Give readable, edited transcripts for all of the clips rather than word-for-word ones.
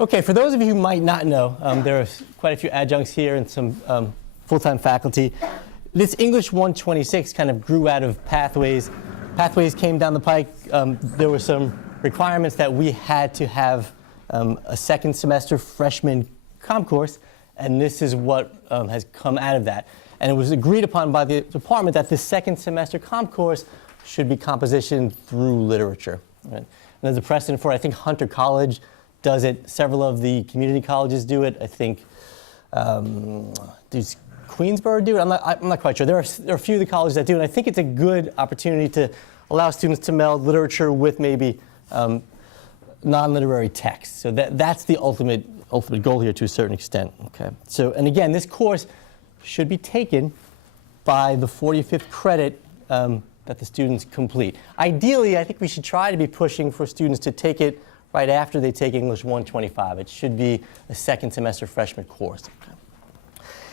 Okay, for those of you who might not know, there are quite a few adjuncts here and some full-time faculty. This English 126 kind of grew out of Pathways. Pathways came down the pike. There were some requirements that we had to have a second semester freshman comm course, and this is what has come out of that. And it was agreed upon by the department that this second semester comm course should be composition through literature. Right? And there's a precedent for it. I think Hunter College does it. Several of the community colleges do it. I think, does Queensborough do it? I'm not quite sure. There are a few of the colleges that do, and I think it's a good opportunity to allow students to meld literature with maybe non-literary texts. So that's the ultimate goal here to a certain extent. Okay. So, and again, this course should be taken by the 45th credit that the students complete. Ideally, I think we should try to be pushing for students to take it right after they take English 125. It should be a second semester freshman course.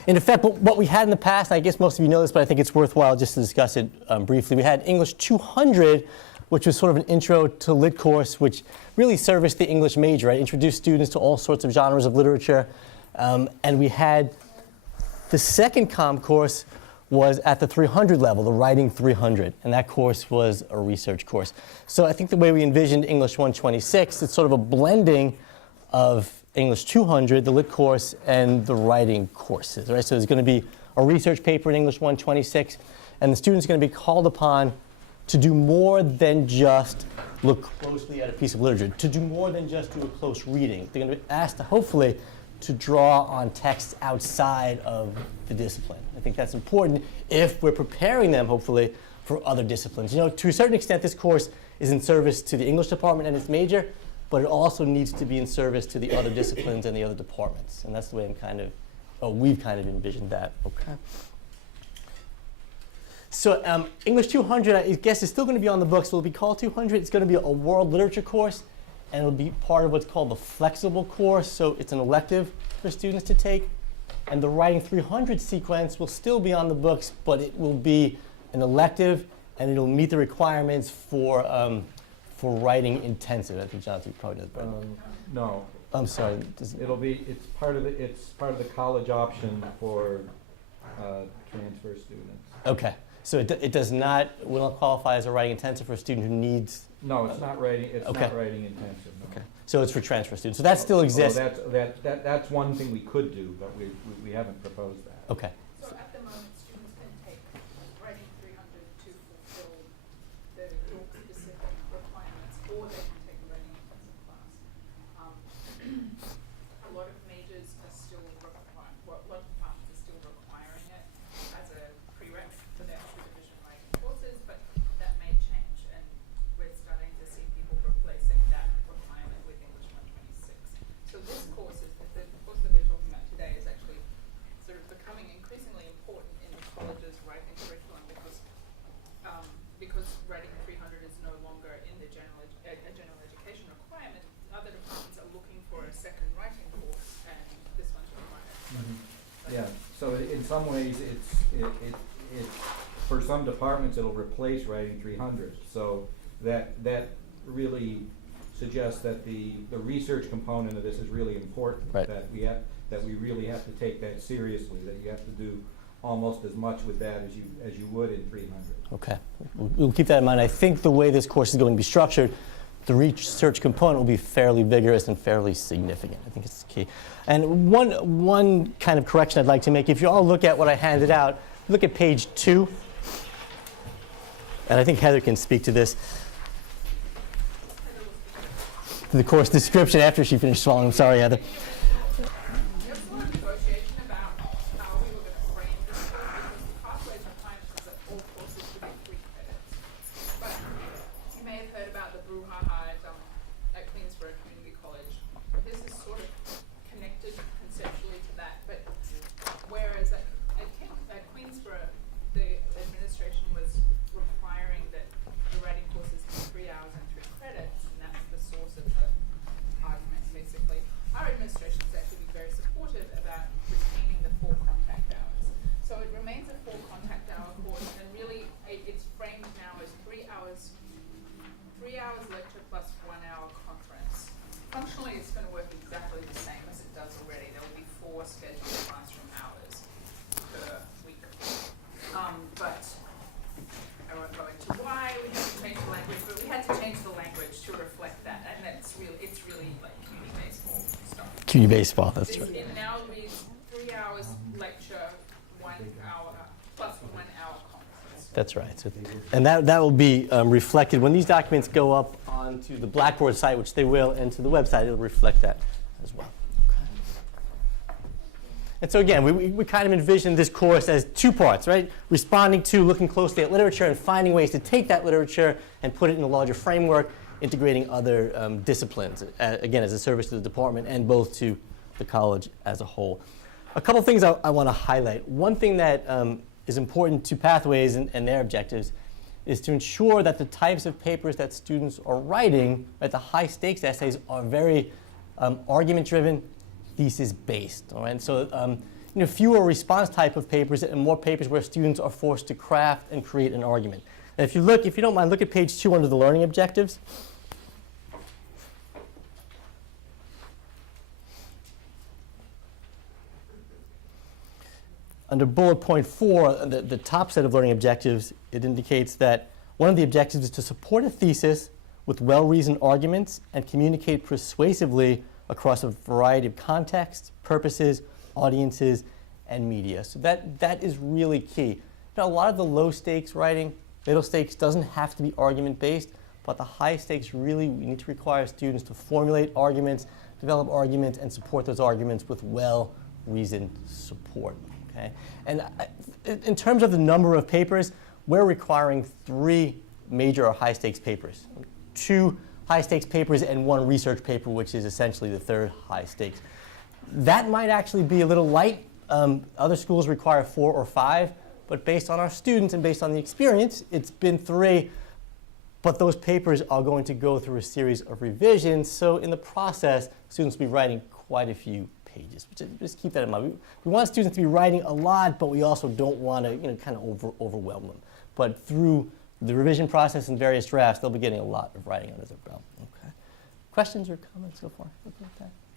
In effect, what we had in the past, I guess most of you know this, but I think it's worthwhile just to discuss it briefly. We had English 200, which was sort of an intro to lit course, which really serviced the English major, right? Introduced students to all sorts of genres of literature. And we had the second comm course was at the 300 level, the Writing 300, and that course was a research course. So I think the way we envisioned English 126, it's sort of a blending of English 200, the lit course, and the writing courses, right? So there's going to be a research paper in English 126, and the students are going to be called upon to do more than just look closely at a piece of literature, to do more than just do a close reading. They're going to be asked, hopefully, to draw on texts outside of the discipline. I think that's important if we're preparing them, hopefully, for other disciplines. You know, to a certain extent, this course is in service to the English department and its major, but it also needs to be in service to the other disciplines and the other departments. And that's the way we've kind of envisioned that. Okay. So English 200, I guess, is still going to be on the books. It'll be called 200. It's going to be a world literature course, and it'll be part of what's called the flexible course. So it's an elective for students to take. And the Writing 300 sequence will still be on the books, but it will be an elective, and it'll meet the requirements for writing intensive. I think Jonathan probably does better. No. I'm sorry. It's part of the college option for transfer students. Okay. So it will not qualify as a writing intensive for a student who needs. No, it's not writing. It's okay. not writing intensive. No. Okay. So it's for transfer students. So that still exists. That's one thing we could do, but we haven't proposed that. Okay. So at the moment, students can take Writing 300 to fulfill the York-specific requirements, or they can take a writing intensive class. A lot of majors are still requiring, a lot of departments are still requiring it as a prereq for their upper division writing courses, but that may change, and we're starting to see people replacing that requirement with English 126. So this course, the course that we're talking about today, is actually sort of becoming increasingly important in the college's writing curriculum because Writing 300 is no longer in the general education requirement. Other departments are looking for a second writing course, and this one's required. Mm-hmm. Yeah. So in some ways, it's for some departments it'll replace Writing 300. So that really suggests that the research component of this is really important. Right. That we really have to take that seriously. That you have to do almost as much with that as you would in 300. Okay. We'll keep that in mind. I think the way this course is going to be structured, the research component will be fairly vigorous and fairly significant. I think it's key. And one kind of correction I'd like to make, if you all look at what I handed out, look at page 2. And I think Heather can speak to this. The course description after she finished swallowing. I'm sorry, Heather. There was a lot of negotiation about how we were going to frame this course because Pathways requirements is that all courses should be 3 credits. But you may have heard about the brouhaha at Queensborough Community College. This is sort of connected conceptually to that, but whereas at Queensborough, the administration was requiring that the writing courses be 3 hours and 3 credits, and that's the source of the arguments, basically. Our administration work exactly the same as it does already. There will be 4 scheduled classroom hours per week. But I won't go into why we had to change the language, but we had to change the language to reflect that, and it's really like community baseball stuff. Community baseball, that's right. It now reads 3 hours lecture, 1 hour plus 1 hour conference. That's right. So, and that will be reflected when these documents go up onto the Blackboard site, which they will, and to the website, it'll reflect that as well. Okay. And so again, we kind of envisioned this course as 2 parts, right? Responding to, looking closely at literature and finding ways to take that literature and put it in a larger framework, integrating other disciplines, again, as a service to the department and both to the college as a whole. A couple things I want to highlight. One thing that is important to Pathways and their objectives is to ensure that the types of papers that students are writing, right, the high-stakes essays, are very argument-driven, thesis-based. All right? So fewer response type of papers and more papers where students are forced to craft and create an argument. And if you don't mind, look at page 2 under the learning objectives. Under bullet point 4, the top set of learning objectives, it indicates that one of the objectives is to support a thesis with well-reasoned arguments and communicate persuasively across a variety of contexts, purposes, audiences, and media. So that is really key. A lot of the low-stakes writing, middle stakes, doesn't have to be argument-based, but the high stakes really, we need to require students to formulate arguments, develop arguments, and support those arguments with well-reasoned support. Okay? And in terms of the number of papers, we're requiring 3 major or high-stakes papers. 2 high-stakes papers and 1 research paper, which is essentially the 3rd high-stakes. That might actually be a little light. Other schools require 4 or 5, but based on our students and based on the experience, it's been 3. But those papers are going to go through a series of revisions, so in the process, students will be writing quite a few pages. Just keep that in mind. We want students to be writing a lot, but we also don't want to kind of overwhelm them. But through the revision process and various drafts, they'll be getting a lot of writing under their belt. Okay. Questions or comments so far?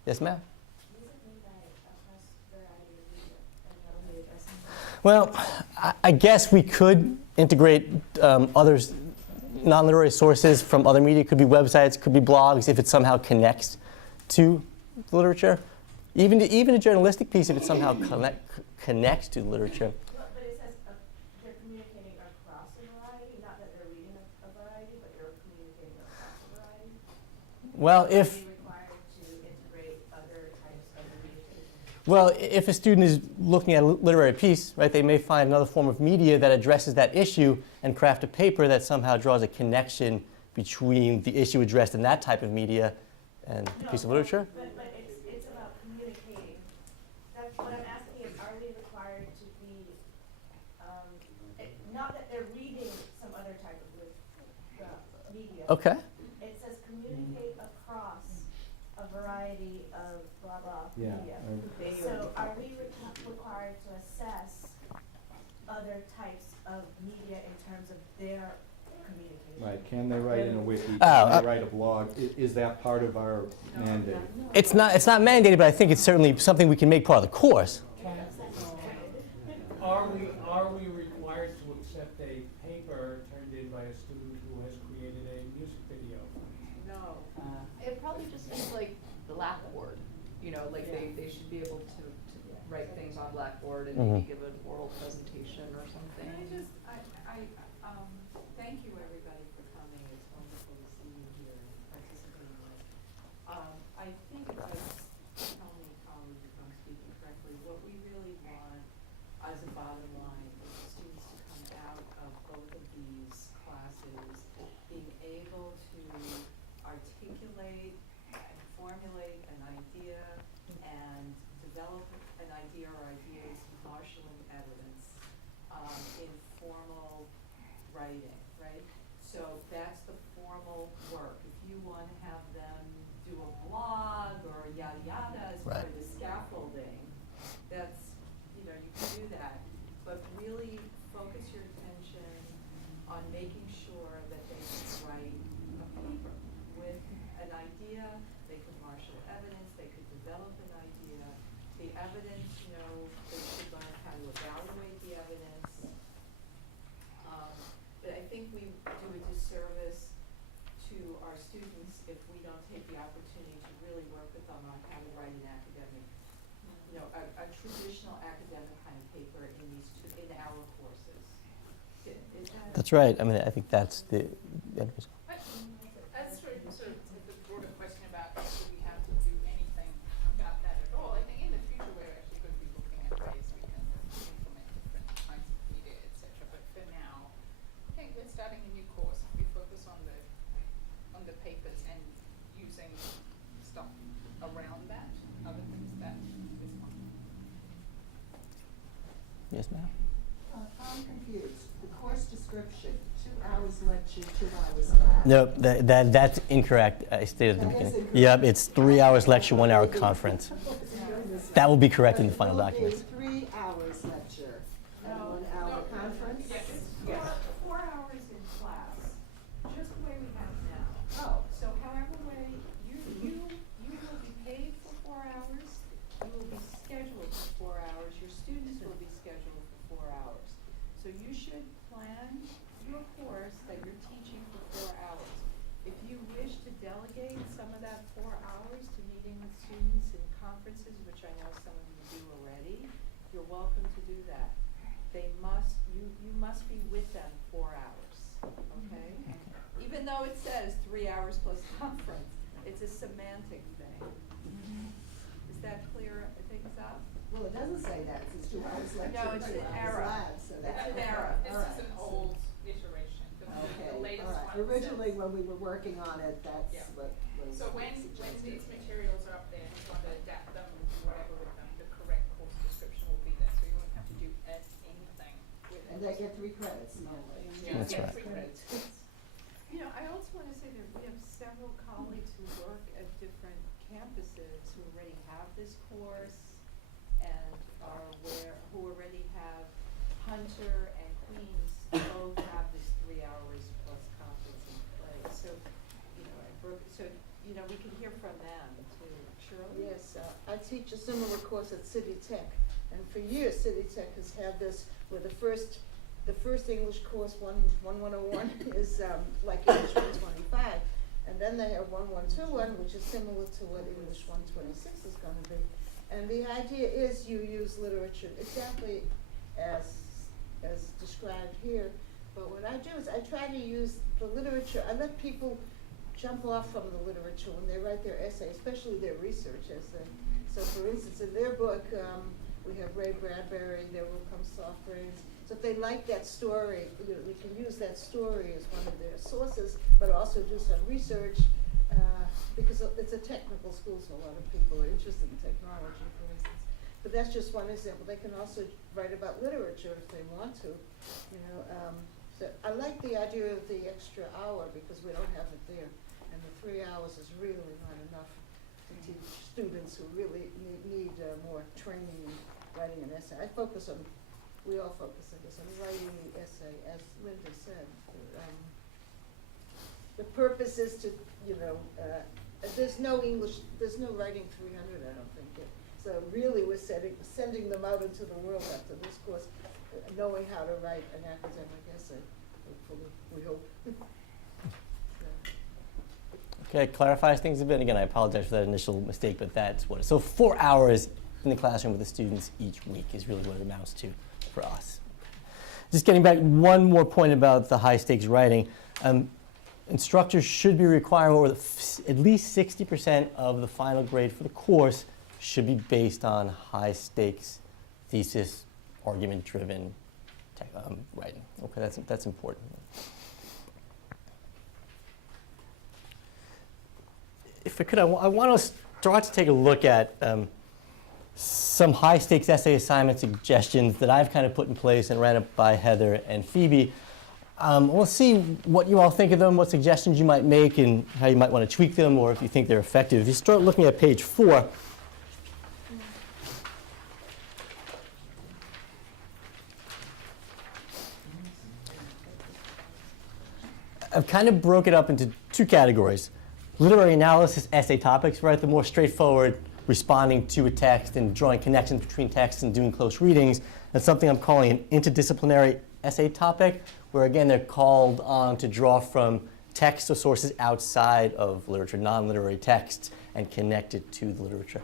Yes, ma'am? Well, I guess we could integrate other non-literary sources from other media. It could be websites, could be blogs, if it somehow connects to literature. Even a journalistic piece, if it somehow connects to literature. But it says they're communicating across a variety, not that they're reading a variety, but they're communicating across a variety. Well, Are they required to integrate other types of communication? Well, if a student is looking at a literary piece, right, they may find another form of media that addresses that issue and craft a paper that somehow draws a connection between the issue addressed in that type of media and the piece of literature. But it's about communicating. That's what I'm asking is, are we required to be, not that they're reading some other type of media. Okay. It says communicate across a variety of blah blah media. So are we required to assess other types of media in terms of their communication? Right, can they write in a wiki, can Oh, they write a blog? Is that part of our mandate? It's not mandated, but I think it's certainly something we can make part of the course. Are we required to accept a paper turned in by a student who has created a music video? No. It probably just is like Blackboard, like they should be able to write things on Blackboard and maybe give an oral presentation or something. Thank you everybody for coming. It's wonderful to see you here and participating. I think if I tell me colleagues if I'm speaking correctly, what we really want as a bottom line is students to come out of both of these classes being able to articulate and formulate an idea and develop an idea or ideas marshaling evidence in formal writing, right? So that's the formal work. If you want to have them do a blog or yada yada as part of the scaffolding, that's, you can do that. But really focus your attention on making sure that they can write a paper with an idea. They could marshal evidence, they The evidence, they should learn how to evaluate the evidence. But I think we do a disservice to our students if we don't take the opportunity to really work with them on how to write an academic, a traditional academic kind of paper in our courses. Is that? That's right. I mean, I think that's the end result. That's sort of the broader question about do we have to do anything about that at all. I think in the future we're actually going to be looking at ways we can implement different kinds of media, etc. But for now, I think we're starting a new course. We focus on the papers and using stuff around that, other things that is fun. Yes, ma'am. I'm confused. The course description, 2 hours lecture, 2 hours class. No, that's incorrect. I stated at the That is beginning. incorrect. Yep, it's 3 hours lecture, 1 hour conference. That will be correct in the final documents. 3 hours lecture and 1 hour conference? Yes. Yes. 4 hours in class, just the way we have it now. Oh, So however way, you will be paid for 4 hours, you will be scheduled for 4 hours, your students will be scheduled for 4 hours. So you should plan your course that you're teaching for 4 hours. If you wish to delegate some of that 4 hours to meeting with students in conferences, which I know some of you do already, you're welcome to do that. You must be with them 4 hours, okay? Even though it says 3 hours plus conference, it's a semantic thing. Is that clear, things up? well, it doesn't say that. It says 2 hours lecture, No, it's 2 an hours error. lab, so that's It's an fine. error. This All is right. an old iteration. Okay, The latest all right. one. Originally, when we were working on it, that's Yeah. what was So when suggested. these materials are up there and you want to adapt them and do whatever with them, the correct course description will be there. So you won't have to do anything with it. And they get 3 credits, no? Yeah, That's yeah, right. 3 credits. I also want to say that we have several colleagues who work at different campuses who already have this course and who already have Hunter and Queens both have this 3 hours plus conference in place. So, we can hear from them too. Shirley? Yes, I teach a similar course at City Tech, and for years City Tech has had this where the first English course, 101, is like English 125, and then they have 1121, which is similar to what English 126 is going to be. And the idea is you use literature exactly as described here, but what I do is I try to use the literature. I let people jump off from the literature when they write their essay, especially their research essay. So for instance, in their book, we have Ray Bradbury, There Will Come Soft Rains. So if they like that story, we can use that story as one of their sources, but also do some research, because it's a technical school, so a lot of people are interested in technology, for instance. But that's just one example. They can also write about literature if they want to, So I like the idea of the extra hour because we don't have it there. And the 3 hours is really not enough to teach students who really need more training in writing an essay. We all focus on this, on writing the essay, as Linda said. The purpose is to, there's no writing 300, I don't think. So really we're sending them out into the world after this course, knowing how to write an academic essay, hopefully, we hope. Okay, clarifies things a bit. Again, I apologize for that initial mistake, but that's what it is. So 4 hours in the classroom with the students each week is really what it amounts to for us. Just getting back, one more point about the high stakes writing. Instructors should be requiring at least 60% of the final grade for the course should be based on high stakes thesis, argument-driven writing. Okay, that's important. If I could, I want to start to take a look at some high-stakes essay assignment suggestions that I've kind of put in place and ran up by Heather and Phoebe. We'll see what you all think of them, what suggestions you might make, and how you might want to tweak them, or if you think they're effective. If you start looking at page 4, I've kind of broke it up into 2 categories. Literary analysis essay topics, right? The more straightforward, responding to a text and drawing connections between texts and doing close readings. That's something I'm calling an interdisciplinary essay topic, where again they're called on to draw from text or sources outside of literature, non-literary texts, and connect it to the literature.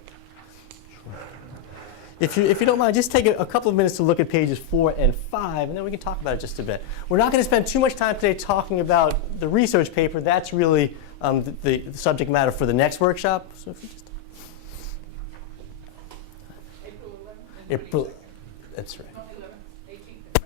If you don't mind, just take a couple of minutes to look at pages 4 and 5, and then we can talk about it just a bit. We're not going to spend too much time today talking about the research paper. That's really the subject matter for the next workshop. So if you just April 11th and April, 22nd. that's right. Not 11th, 18th and 22nd.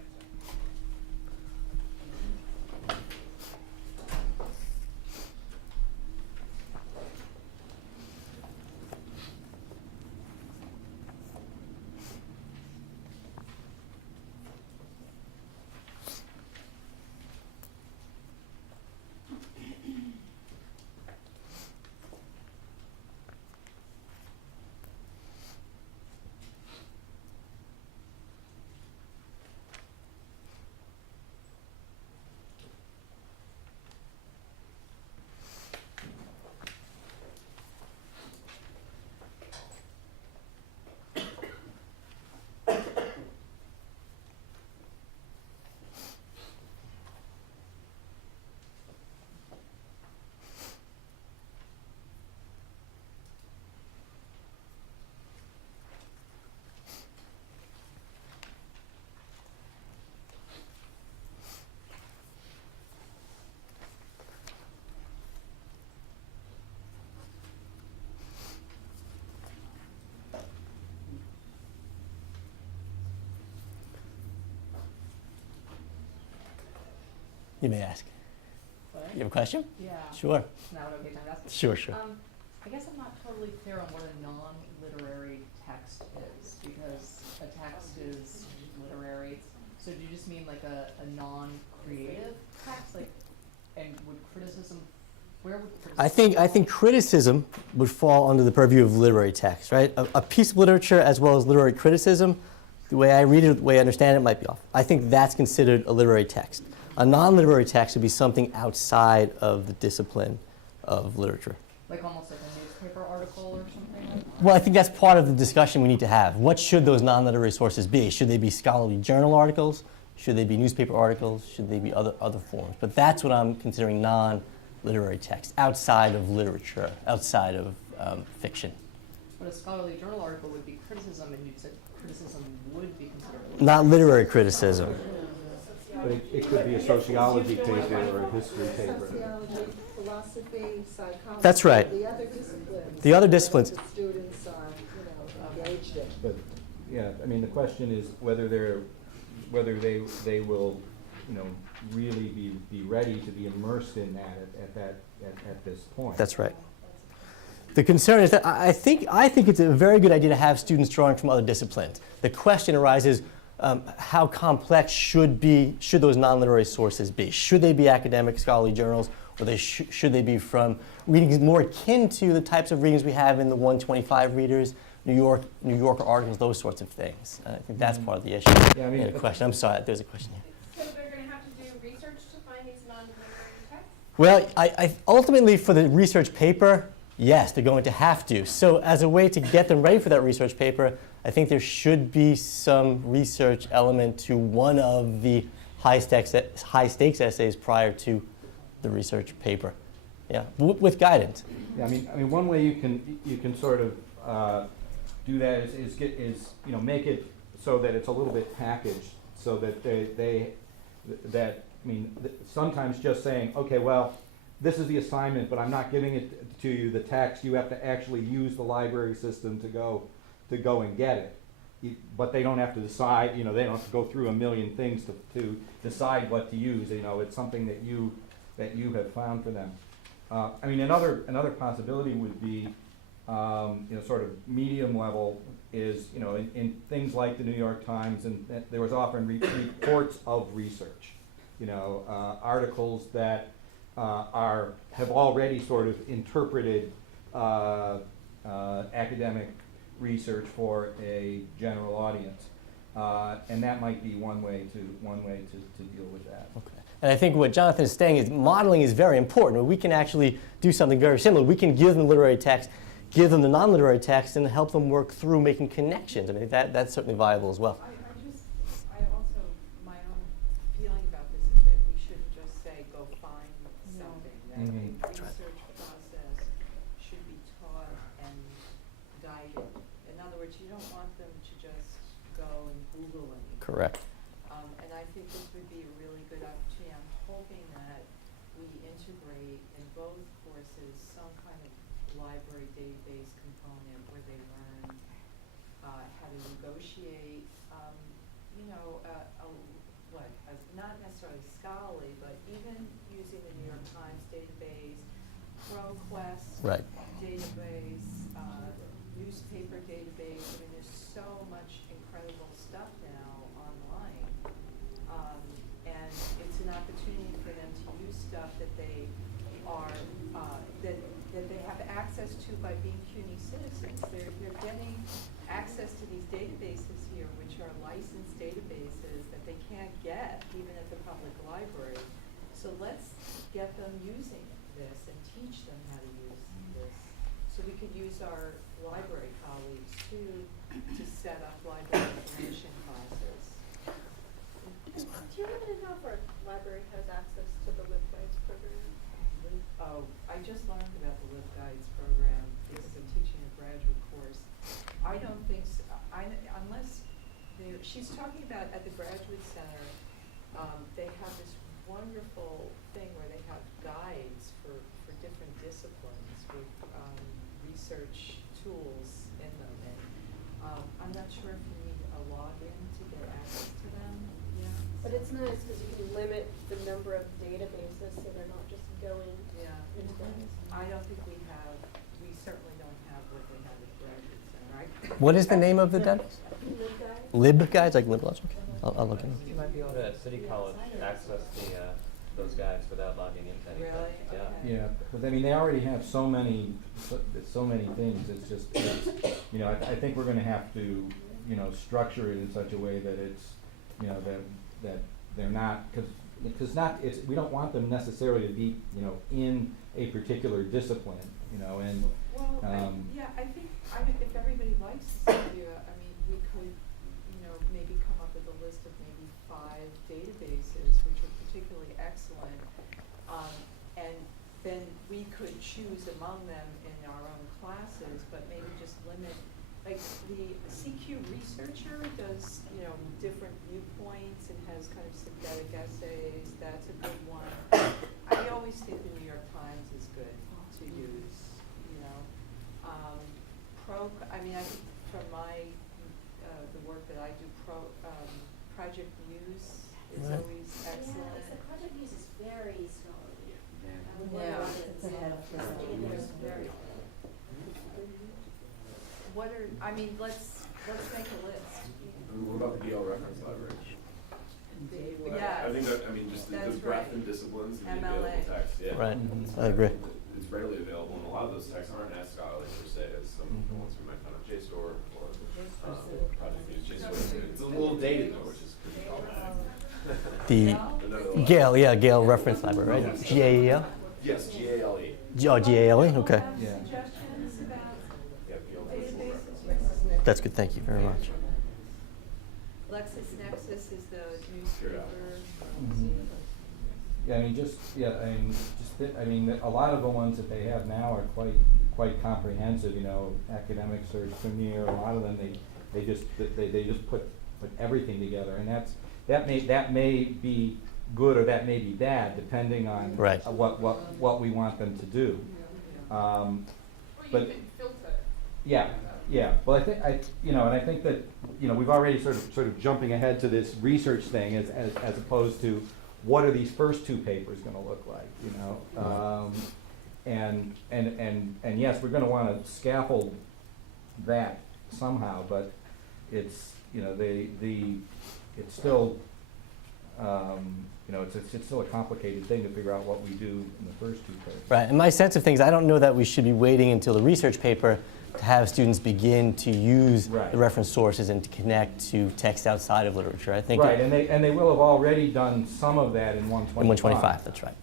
You may ask. What? You have a question? Yeah. Sure. Now an okay time to ask? Sure, sure. I guess I'm not totally clear on what a non-literary text is, because a text is literary. So do you just mean like a non-creative text? Like, and would criticism, where would criticism? I think criticism would fall under the purview of literary text, right? A piece of literature as well as literary criticism, the way I read it, the way I understand it, might be off. I think that's considered a literary text. A non-literary text would be something outside of the discipline of literature. Like almost like a newspaper article or something like that? Well, I think that's part of the discussion we need to have. What should those non-literary sources be? Should they be scholarly journal articles? Should they be newspaper articles? Should they be other forms? But that's what I'm considering non-literary text, outside of literature, outside of fiction. But a scholarly journal article would be criticism, and you'd say criticism would be considered. Not literary criticism. But it could be a sociology paper or a history paper. Sociology, philosophy, psychology. That's right. The other disciplines. The other disciplines. The students are, engaged in. But, yeah, I mean, the question is whether they will, really be ready to be immersed in that at this point. That's right. The concern is that I think it's a very good idea to have students drawing from other disciplines. The question arises, how complex should those non-literary sources be? Should they be academic scholarly journals, or should they be from readings more akin to the types of readings we have in the 125 readers, New Yorker articles, those sorts of things? I think that's part of the issue. Yeah, I mean, a question. I'm sorry, there's a question here. So they're gonna have to do research to find these non-literary texts? Well, I ultimately for the research paper, yes, they're going to have to. So as a way to get them ready for that research paper, I think there should be some research element to one of the high stakes essays prior to the research paper. Yeah, with guidance. Yeah, I mean, one way you can sort of do that is make it so that it's a little bit packaged, so that sometimes just saying, okay, well, this is the assignment, but I'm not giving it to you, the text. You have to actually use the library system to go and get it. But they don't have to decide, they don't have to go through a million things to decide what to use. It's something that you have found for them. Another possibility would be, sort of medium level is, in things like the New York Times, and there was often reports of research, articles that have already sort of interpreted academic research for a general audience, and that might be one way to deal with that. Okay. And I think what Jonathan is saying is modeling is very important. We can actually do something very similar. We can give them literary text, give them the non-literary text and help them work through making connections. I mean, that's certainly viable as well. I also, my own feeling about this is that we shouldn't just say, go find something. That Mhm. the research process should be taught and guided. In other words, you don't want them to just go and Google anything. Correct. And I think this would be a really good opportunity. I'm hoping that we integrate in both courses some kind of library database component where they learn how to negotiate, not necessarily scholarly, but even using the New York Times database, ProQuest Right. database, newspaper database. I mean, there's so much incredible stuff now online. And it's an opportunity for them to use stuff that they are, that they have access to by being CUNY citizens. They're getting access to these databases here, which are licensed databases that they can't get even at the public library. So let's get them using this and teach them how to use this. So we could use our library colleagues too to set up library information classes. Do you happen to know if our library has access to the LibGuides program? Oh, I just learned about the LibGuides program because I'm teaching a graduate course. I don't think so, unless she's talking about at the Graduate Center, they have this wonderful thing where they have guides for different disciplines with research tools in them. And I'm not sure if you need a login to get access to them. Yeah. But it's nice because you can limit the number of databases so they're not just going into those. I don't think we certainly don't have what they have at the Graduate Center. What is the name of the database? LibGuides? LibGuides, like LibGuides? Okay, I'll look into it. You might be able to, at City College, access those guides without logging into anything. Really? Yeah. Okay. Yeah, because I mean, they already have so many things, it's just, I think we're gonna have to, structure it in such a way that it's, that they're not, because we don't want them necessarily to be, in a particular discipline, and, Well, I think if everybody likes this idea, I mean, we could, maybe come up with a list of maybe 5 databases which are particularly excellent, and then we could choose among them in our own classes, but maybe just limit, like the CQ researcher does, different viewpoints and has kind of synthetic essays. That's a good one. I always think the New York Times is good to use. I think from the work that I do, Project Muse is Right. always excellent. Yeah, the Project News is very scholarly. Yeah. It's ahead of the It's very. Let's make a list. What about the GL reference library? Yeah. I think that, just the That's breadth right. and disciplines and the MLA. available text, yeah. Right, Mhm. I agree. It's readily available, and a lot of those texts aren't as scholarly per se as some of the ones we might find on JSTOR or Project News JSTOR. It's a little dated though, which is pretty cool. The Gale Reference Library, right? GAEL? Yes, GALE. Oh, GALE, okay. Yeah. Suggestions about Yep, databases? That's good, thank you very much. LexisNexis is the newspaper. Mhm. Yeah, a lot of the ones that they have now are quite comprehensive, Academic Search, Premier, a lot of them, they just put everything together, and that may be good or that may be bad, depending on Right. what we want them to do. Well, you But- can filter. Yeah. Well, I think that, we've already sort of jumping ahead to this research thing as opposed to what are these first 2 papers going to look like, and yes, we're going to want to scaffold that somehow, but it's, it's still, it's still a complicated thing to figure out what we do in the first 2 papers. Right, and my sense of things, I don't know that we should be waiting until the research paper to have students begin to use Right. the reference sources and to connect to text outside of literature. I think Right, and they will have already done some of that in 125. in 125, that's right.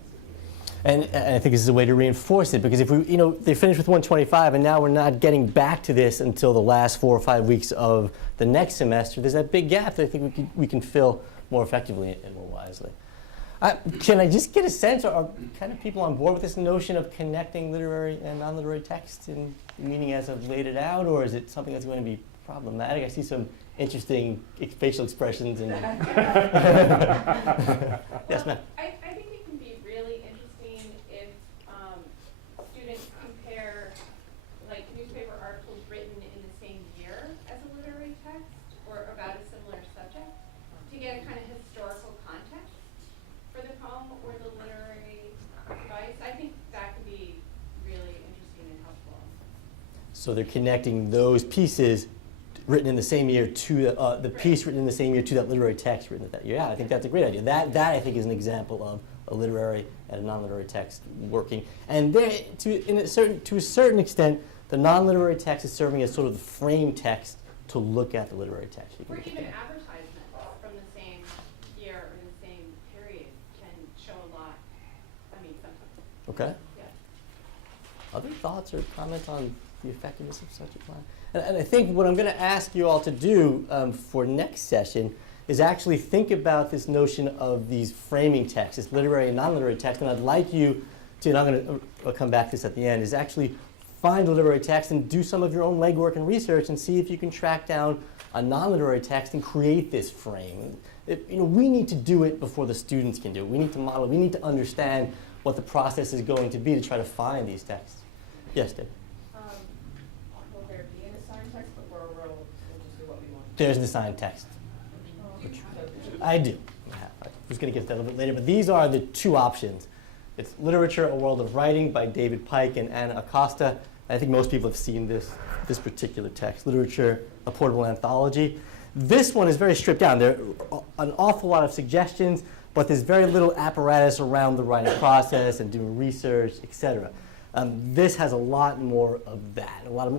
And I think this is a way to reinforce it, because if we, they finish with 125 and now we're not getting back to this until the last 4 or 5 weeks of the next semester, there's that big gap that I think we can fill more effectively and more wisely. Can I just get a sense, are kind of people on board with this notion of connecting literary and non-literary text in meaning as I've laid it out, or is it something that's going to be problematic? I see some interesting facial expressions. And yes, ma'am. I think it can be really interesting if students compare like newspaper articles written in the same year as a literary text or about a similar subject to get a kind of historical context for the poem or the literary device. I think that could be really interesting and helpful. So they're connecting those pieces written in the same year to the piece written in the same year to that literary text written in that year. Yeah, I think that's a great idea. That I think is an example of a literary and a non-literary text working. And there, to a certain extent, the non-literary text is serving as sort of the frame text to look at the literary text. Or even advertisements from the same year or the same period can show a lot. I mean, sometimes. Okay. Yeah. Other thoughts or comments on the effectiveness of such a plan? And I think what I'm going to ask you all to do for next session is actually think about this notion of these framing texts, this literary and non-literary text. And I'd like you to, and I'm going to come back to this at the end, is actually find a literary text and do some of your own legwork and research and see if you can track down a non-literary text and create this frame. We need to do it before the students can do it. We need to model. We need to understand what the process is going to be to try to find these texts. Yes, Dave? Will there be an assigned textbook, or we'll just do what we want? There's an assigned text. I do. I was going to get to that a little bit later, but these are the two options. It's Literature, A World of Writing by David Pike and Anna Acosta. I think most people have seen this particular text, Literature, A Portable Anthology. This one is very stripped down. There are an awful lot of suggestions, but there's very little apparatus around the writing process and doing research, etc. This has a lot more of that, a lot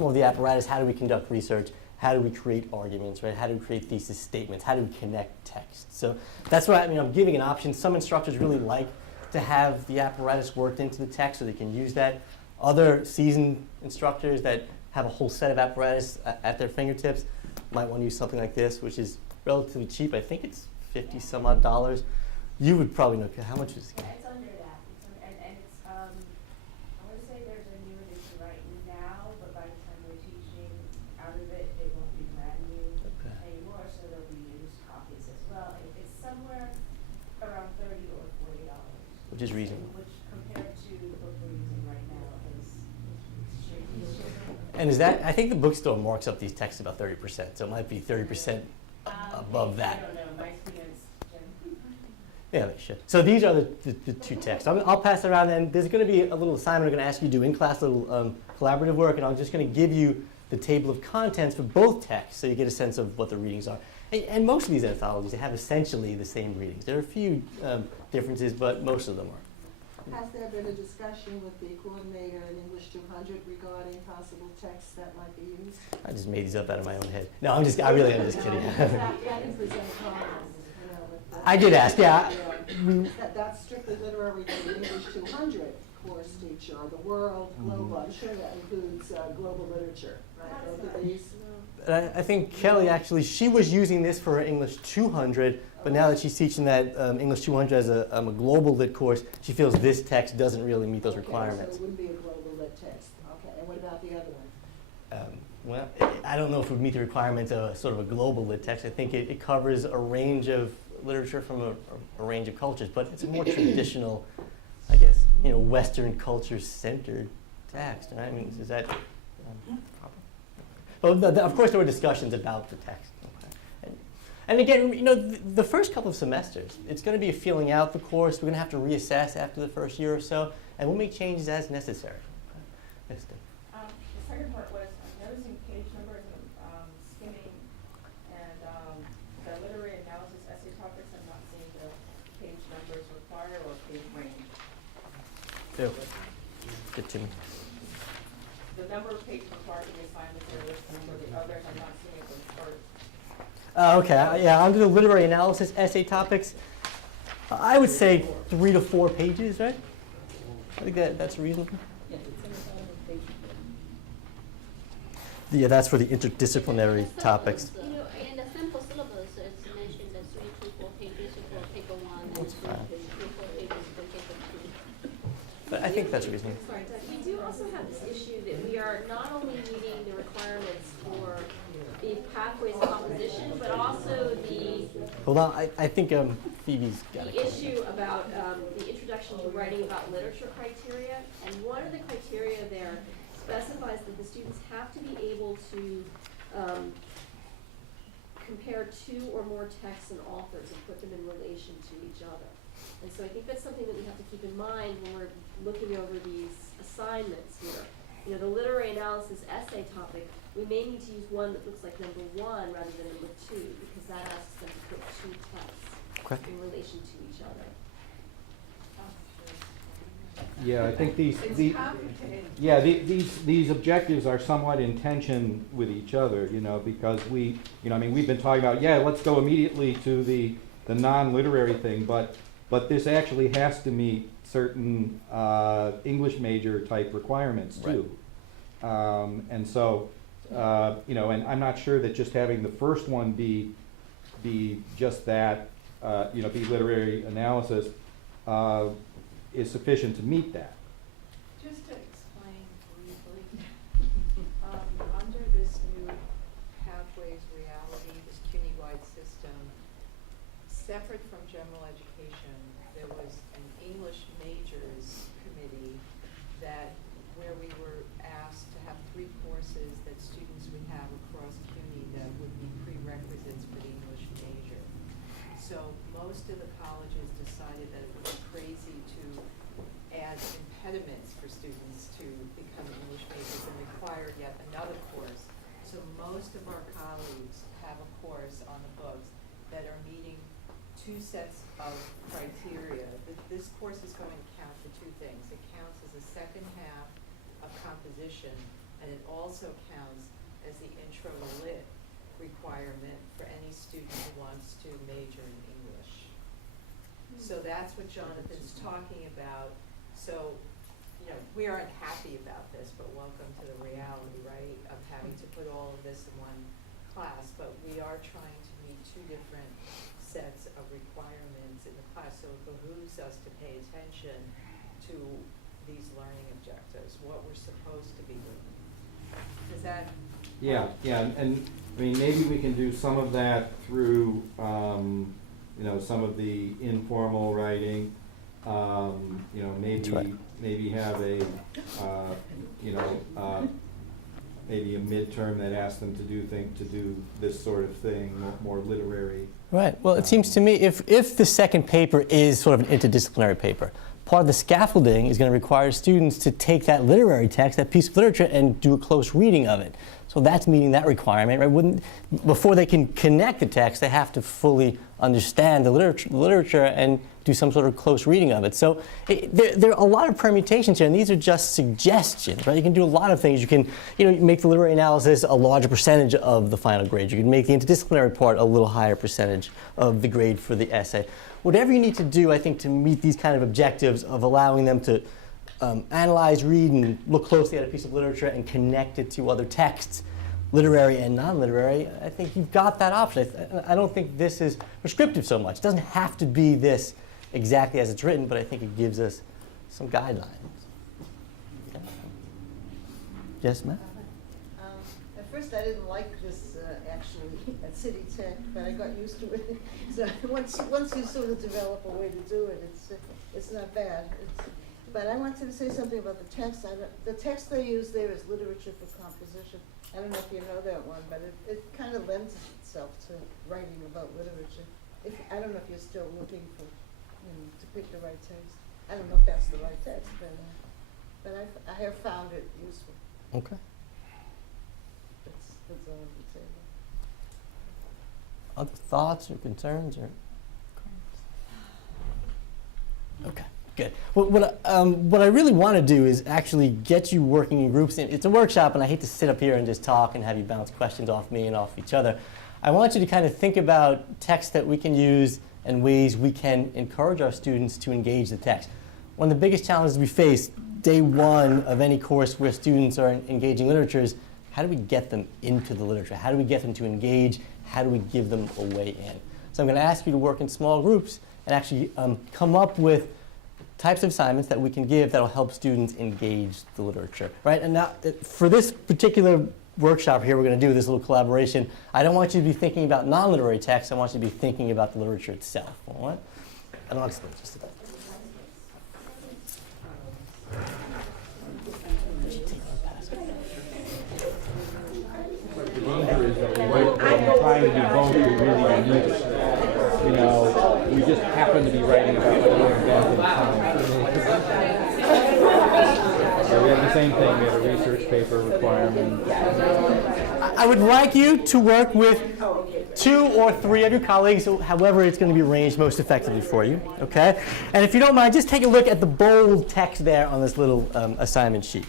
more of the apparatus. How do we conduct research? How do we create arguments, right? How do we create thesis statements? How do we connect text? So that's what I'm giving an option. Some instructors really like to have the apparatus worked into the text so they can use that. Other seasoned instructors that have a whole set of apparatus at their fingertips might want to use something like this, which is relatively cheap. I think it's $50 some odd. You would probably know, how much is it? Yeah, it's under that. And it's, I want to say there's a new edition right now, but by the time we're teaching out of it, it won't be brand new anymore, so there'll be used copies as well. It's somewhere around $30 or $40. Which is reasonable. Which compared to the book we're using right now is extremely cheap. And is that, I think the bookstore marks up these texts about 30%, so it might be 30% above that. I don't know, my experience, Jim. Yeah, they should. So these are the two texts. I'll pass it around, and there's going to be a little assignment I'm going to ask you to do in class, a little collaborative work, and I'm just going to give you the table of contents for both texts so you get a sense of what the readings are. And most of these anthologies, they have essentially the same readings. There are a few differences, but most of them are. Has there been a discussion with the coordinator in English 200 regarding possible texts that might be used? I just made these up out of my own head. No, I really am just kidding. That is present comments, with the- I did ask, yeah. That's strictly literary for the English 200 course teacher, or the world, global, I'm sure that includes global literature, right? Both of these? I think Kelly actually, she was using this for her English 200, but now that she's teaching that English 200 as a global lit course, she feels this text doesn't really meet those requirements. So it wouldn't be a global lit text. Okay, and what about the other one? Well, I don't know if it would meet the requirements of a sort of a global lit text. I think it covers a range of literature from a range of cultures, but it's a more traditional, I guess, Western culture centered text. Right? I mean, is that proper? Well, of course, there were discussions about the text. Okay. And again, the first couple of semesters, it's going to be a filling out the course. We're going to have to reassess after the first year or so, and we'll make changes as necessary. Okay. Yes, Dave. The second part was noticing page numbers and skimming, and the literary analysis essay topics. I'm not seeing the page numbers required or page range. Phil, get to me. The number of pages required in the assignments are listed for the others. I'm not seeing it with first. Okay, yeah, under the literary analysis essay topics, I would say 3 to 4 pages, right? I think that's reasonable. Yeah, it's in the bottom of page 4. Yeah, that's for the interdisciplinary topics. You know, in the sample syllabus, it's mentioned that 3 to 4 pages for paper 1 and 3 That's fine. to 4 pages for paper 2. But I think that's reasonable. Sorry, Doug, we do also have this issue that we are not only meeting the requirements for the pathways composition, but also the Hold on, I think Phoebe's got the it. issue about the introduction to writing about literature criteria. And one of the criteria there specifies that the students have to be able to compare 2 or more texts and authors and put them in relation to each other. And so I think that's something that we have to keep in mind when we're looking over these assignments here. You know, the literary analysis essay topic, we may need to use one that looks like number 1 rather than number 2, because that asks them to put 2 texts Okay. in relation to each other. Yeah, I think these objectives are somewhat in tension with each other, you know, because we've been talking about, let's go immediately to the non-literary thing, but this actually has to meet certain English major type requirements too. And so, and I'm not sure that just having the first one be just that, be literary analysis, is sufficient to meet that. Just to explain briefly, under this new Pathways reality, this CUNY-wide system, separate from general education, there was an English majors committee where we were asked to have 3 courses that students would have across CUNY that would be prerequisites for the English major. So most of the colleges decided that it would be crazy to add impediments for students to become English majors and require yet another course. So most of our colleagues have a course on the books that are meeting 2 sets of criteria. This course is going to count for 2 things. It counts as a second half of composition, and it also counts as the intro to lit requirement for any student who wants to major in English. So that's what Jonathan's talking about. So, we aren't happy about this, but welcome to the reality, right, of having to put all of this in one class. But we are trying to meet 2 different sets of requirements in the class, so it behooves us to pay attention to these learning objectives, what we're supposed to be doing. Does that help? And I mean, maybe we can do some of that through, some of the informal writing. Maybe have maybe a midterm that asks them to do this sort of thing, more literary. Right. Well, it seems to me if the second paper is sort of an interdisciplinary paper, part of the scaffolding is going to require students to take that literary text, that piece of literature, and do a close reading of it. So that's meeting that requirement, right? Before they can connect the text, they have to fully understand the literature and do some sort of close reading of it. So there are a lot of permutations here, and these are just suggestions, right? You can do a lot of things. You can, make the literary analysis a larger percentage of the final grade. You can make the interdisciplinary part a little higher percentage of the grade for the essay. Whatever you need to do, I think, to meet these kind of objectives of allowing them to analyze, read, and look closely at a piece of literature and connect it to other texts, literary and non-literary, I think you've got that option. I don't think this is prescriptive so much. It doesn't have to be this exactly as it's written, but I think it gives us some guidelines. Okay. Yes, Matt? At first I didn't like this actually at City Tech, but I got used to it. So once you sort of develop a way to do it, it's not bad. But I wanted to say something about the text. The text they use there is literature for composition. I don't know if you know that one, but it kind of lends itself to writing about literature. I don't know if you're still looking for, to pick the right text. I don't know if that's the right text, but I have found it useful. Okay. That's all I would say. Other thoughts or concerns or? Okay. Good. Well, what I really want to do is actually get you working in groups. It's a workshop, and I hate to sit up here and just talk and have you bounce questions off me and off each other. I want you to kind of think about texts that we can use and ways we can encourage our students to engage the text. one of the biggest challenges we face day one of any course where students are engaging literature is how do we get them into the literature? How do we get them to engage? How do we give them a way in? So I'm going to ask you to work in small groups and actually come up with types of assignments that we can give that will help students engage the literature, right? And now, for this particular workshop here, we're going to do this little collaboration. I don't want you to be thinking about non-literary text. I want you to be thinking about the literature itself. All right? And I'll explain just a bit. The danger is that we're trying to do both, we really don't need it. You know, we just happen to be writing about what we're inventing time. So we have the same thing, we have a research paper requirement. I would like you to work with 2 or 3 of your colleagues, however it's going to be arranged most effectively for you, okay? And if you don't mind, just take a look at the bold text there on this little assignment sheet.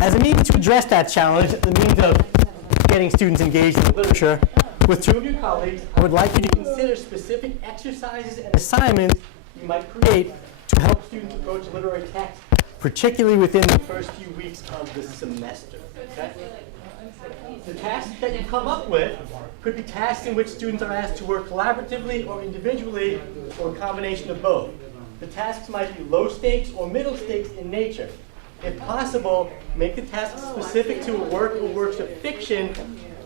As a means to address that challenge, the means of getting students engaged in the literature, with 2 of your colleagues, I would like you to consider specific exercises and assignments you might create to help students approach literary text, particularly within the first few weeks of the semester. Okay? The tasks that you come up with could be tasks in which students are asked to work collaboratively or individually, or a combination of both. The tasks might be low stakes or middle stakes in nature. If possible, make the tasks specific to a work or works of fiction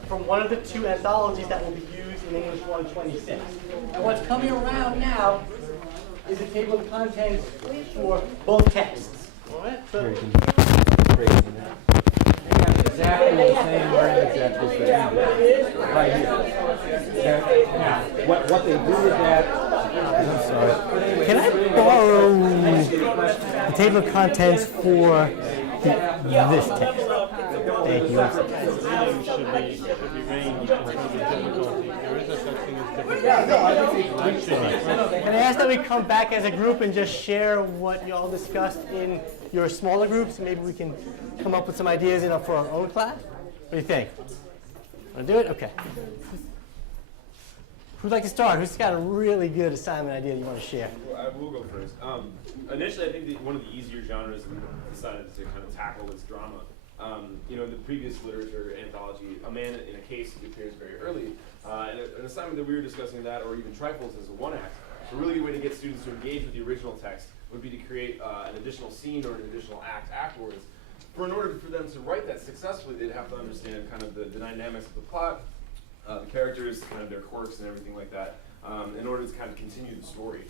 from one of the 2 anthologies that will be used in English 126. And what's coming around now is a table of contents for both texts. All right? So, Exactly the same range that was there. Right here. Now, what they do with that, I'm sorry. can I borrow the table of contents for this text? Thank you. Can I ask that we come back as a group and just share what you all discussed in your smaller groups? Maybe we can come up with some ideas, for our own class. What do you think? Want to do it? Okay. Who'd like to start? Who's got a really good assignment idea you want to share? Well, I will go first. Initially, I think one of the easier genres we decided to kind of tackle was drama. In the previous literature anthology, A Man in a Case appears very early. And an assignment that we were discussing that, or even Trifles, as a 1-act. A really good way to get students to engage with the original text would be to create an additional scene or an additional act afterwards. In order for them to write that successfully, they'd have to understand kind of the dynamics of the plot, the characters, kind of their quirks and everything like that, in order to kind of continue the story.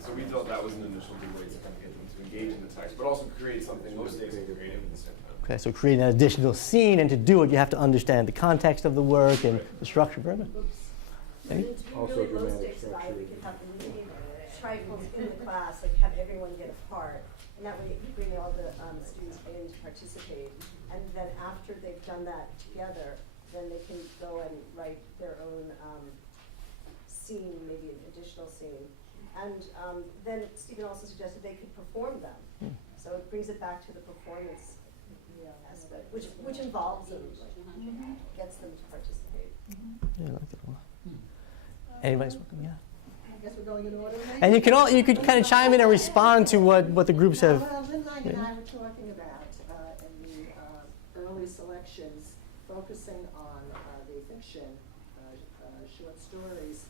So we felt that was an initial good way to kind of get them to engage in the text, but also create something low stakes and creative at the same time. Okay, so creating an additional scene, and to do it, you have to understand the context of the work and the structure. Very good. Also dramatic structure. We could have the mini trifles in the class, like have everyone get a part, and that way bring all the students in to participate. And then after they've done that together, then they can go and write their own scene, maybe an additional scene. And then Stephen also suggested they could perform them. So it brings it back to the performance aspect, which involves them, gets them to participate. Yeah, I like that a lot. Anybody's welcome, yeah. I guess we're going in order now? And you could kind of chime in and respond to what the groups have. Well, Lynn and I were talking about in the early selections, focusing on the fiction, short stories,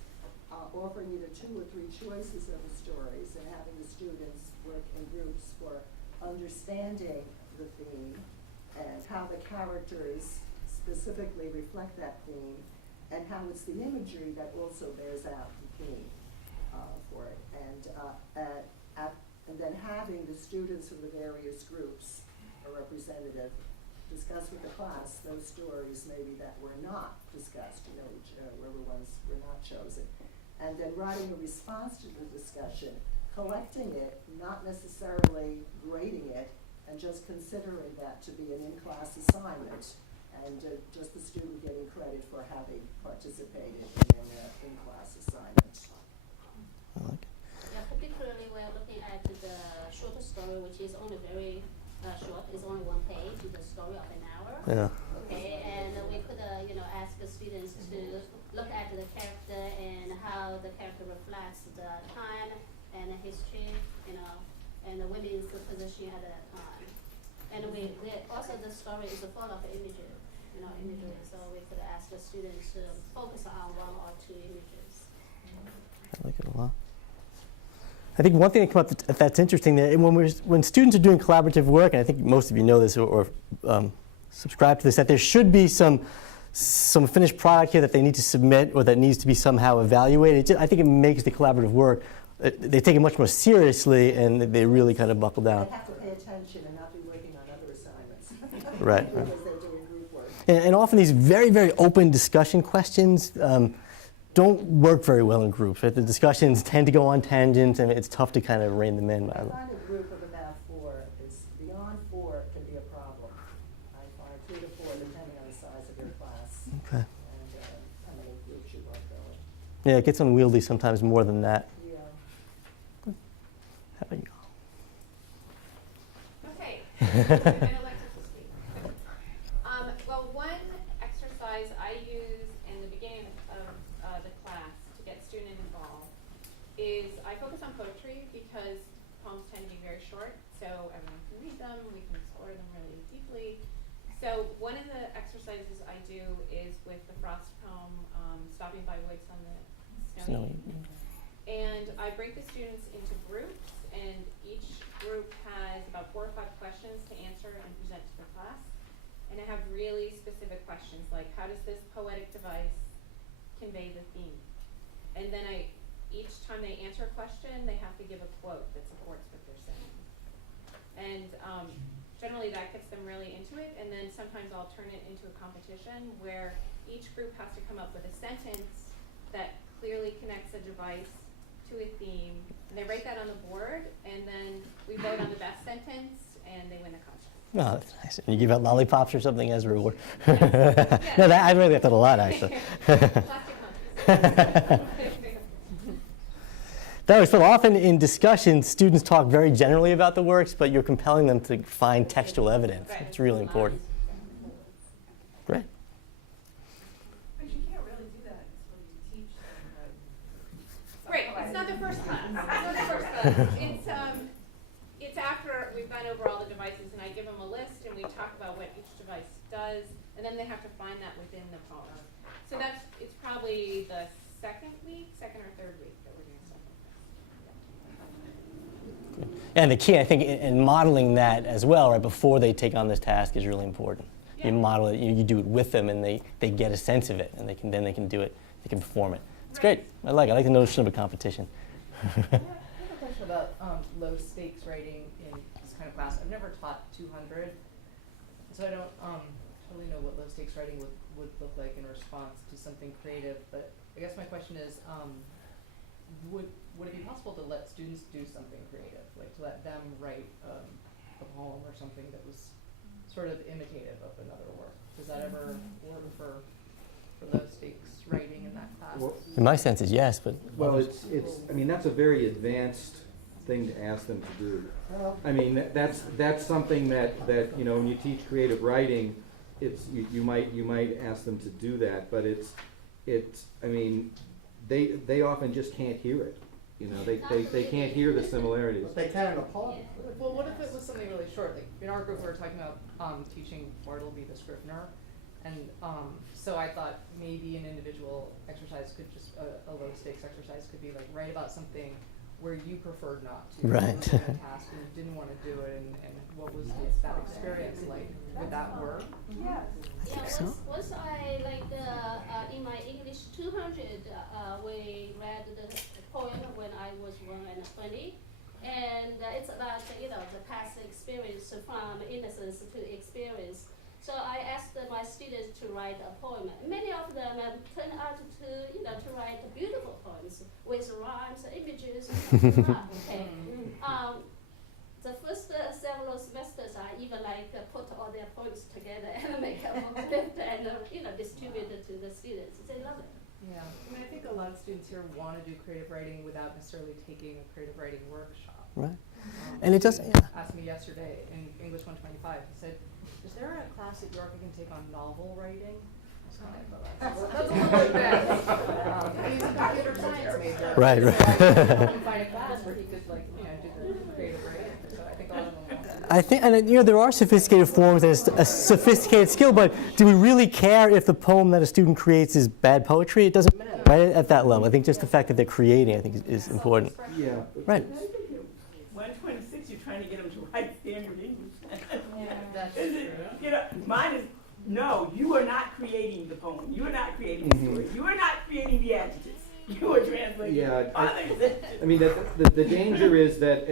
offering either 2 or 3 choices of the stories and having the students work in groups for understanding the theme and how the characters specifically reflect that theme and how it's the imagery that also bears out the theme for it. And then having the students from the various groups, a representative, discuss with the class those stories maybe that were not discussed, whichever ones were not chosen. And then writing a response to the discussion, collecting it, not necessarily grading it, and just considering that to be an in-class assignment, and just the student getting credit for having participated in an in-class assignment. I like it. Yeah, particularly we're looking at the short story, which is only very short. It's only 1 page, with a story of an hour. Yeah. Okay, and we could, ask the students to look at the character and how the character reflects the time and the history and the women's position at that time. And also the story is full of images, imagery, so we could ask the students to focus on one or two images. I like it a lot. I think one thing that came up that's interesting that when students are doing collaborative work, and I think most of you know this or subscribe to this, that there should be some finished product here that they need to submit or that needs to be somehow evaluated. I think it makes the collaborative work, they take it much more seriously and they really kind of buckle down. They have to pay attention and not be working on other assignments. Right. Because they're doing group work. And often these very, very open discussion questions don't work very well in groups. Right? The discussions tend to go on tangents and it's tough to kind of rein them in. I find a group of about 4 is beyond 4 can be a problem. I find 2 to 4 depending on the size of your class. Okay. And how many groups you want going. Yeah, it gets unwieldy sometimes more than that. Yeah. How about you? Okay. I'd like to speak. Well, one exercise I use in the beginning of the class to get students involved is I focus on poetry because poems tend to be very short, so everyone can read them, we can explore them really deeply. So one of the exercises I do is with the Frost poem, Stopping by Woods on the Snowy. And I break the students into groups, and each group has about 4 or 5 questions to answer and present to the class. And I have really specific questions like, how does this poetic device convey the theme? And then each time they answer a question, they have to give a quote that supports what they're saying. And generally that gets them really into it, and then sometimes I'll turn it into a competition where each group has to come up with a sentence that clearly connects a device to a theme, and they write that on the board, and then we vote on the best sentence, and they win the contest. Oh, that's nice. And you give out lollipops or something as a reward? Yes. No, I really like that a lot, actually. Plastic monkeys. That was fun. Often in discussions, students talk very generally about the works, but you're compelling them to find textual evidence. Right. It's really important. Great. But you can't really do that until you teach them, Great, it's not the first class. It's not the first class. It's after we've gone over all the devices and I give them a list and we talk about what each device does, and then they have to find that within the poem. So it's probably the second or third week that we're doing something like this. And the key, I think, in modeling that as well, right before they take on this task is really important. Yeah. You model it, you do it with them, and they get a sense of it, and they can do it, they can perform it. It's great. I like the notion of a competition. I have a question about low stakes writing in this kind of class. I've never taught 200, so I don't totally know what low stakes writing would look like in response to something creative. But I guess my question is, would it be possible to let students do something creative, like to let them write a poem or something that was sort of imitative of another work? Does that ever work for low stakes writing in that class? Well, In my sense is yes, but Well, I mean, that's a very advanced thing to ask them to do. I mean, that's something that when you teach creative writing, you might ask them to do that, but I mean, they often just can't hear it. They can't hear the similarities. They can in a poem. Well, what if it was something really short? Like in our group, we were talking about teaching Bartleby the Scrivener, and so I thought maybe an individual exercise could just a low stakes exercise could be like write about something where you preferred not to. Right. You were doing a task and you didn't want to do it, and what was that experience like? Would that work? Yes. Yeah, once I in my English 200, we read the poem when I was 1 and 20, and it's about the past experience from innocence to experience. So I asked my students to write a poem. Many of them turned out to write beautiful poems with rhymes, images, and stuff. Okay. The first several semesters, I even put all their poems together and make a booklet and distribute it to the students. They love it. Yeah, I mean, I think a lot of students here want to do creative writing without necessarily taking a creative writing workshop. right. And it does. Asked me yesterday in English 125. He said, "Is there a class at York I can take on novel writing?" That's a little bit bad. He's a computer science major. Right. So I couldn't find a class where he could do the I think, and there are sophisticated forms and it's a sophisticated skill, but do we really care if the poem that a student creates is bad poetry? It doesn't matter, right, at that level. I think just the fact that they're creating, I think, is important. Yeah. Right. 126, you're trying to get them to write standard English. That's Is it, true. you know, mine is, no, you are not creating the poem. You are not creating the story. You are not creating the adjectives. You are translating others. I mean, the danger is that,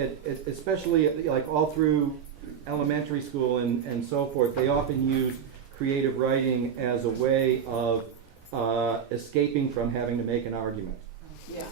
especially like all through elementary school and so forth, they often use creative writing as a way of escaping from having to make an argument. Yeah.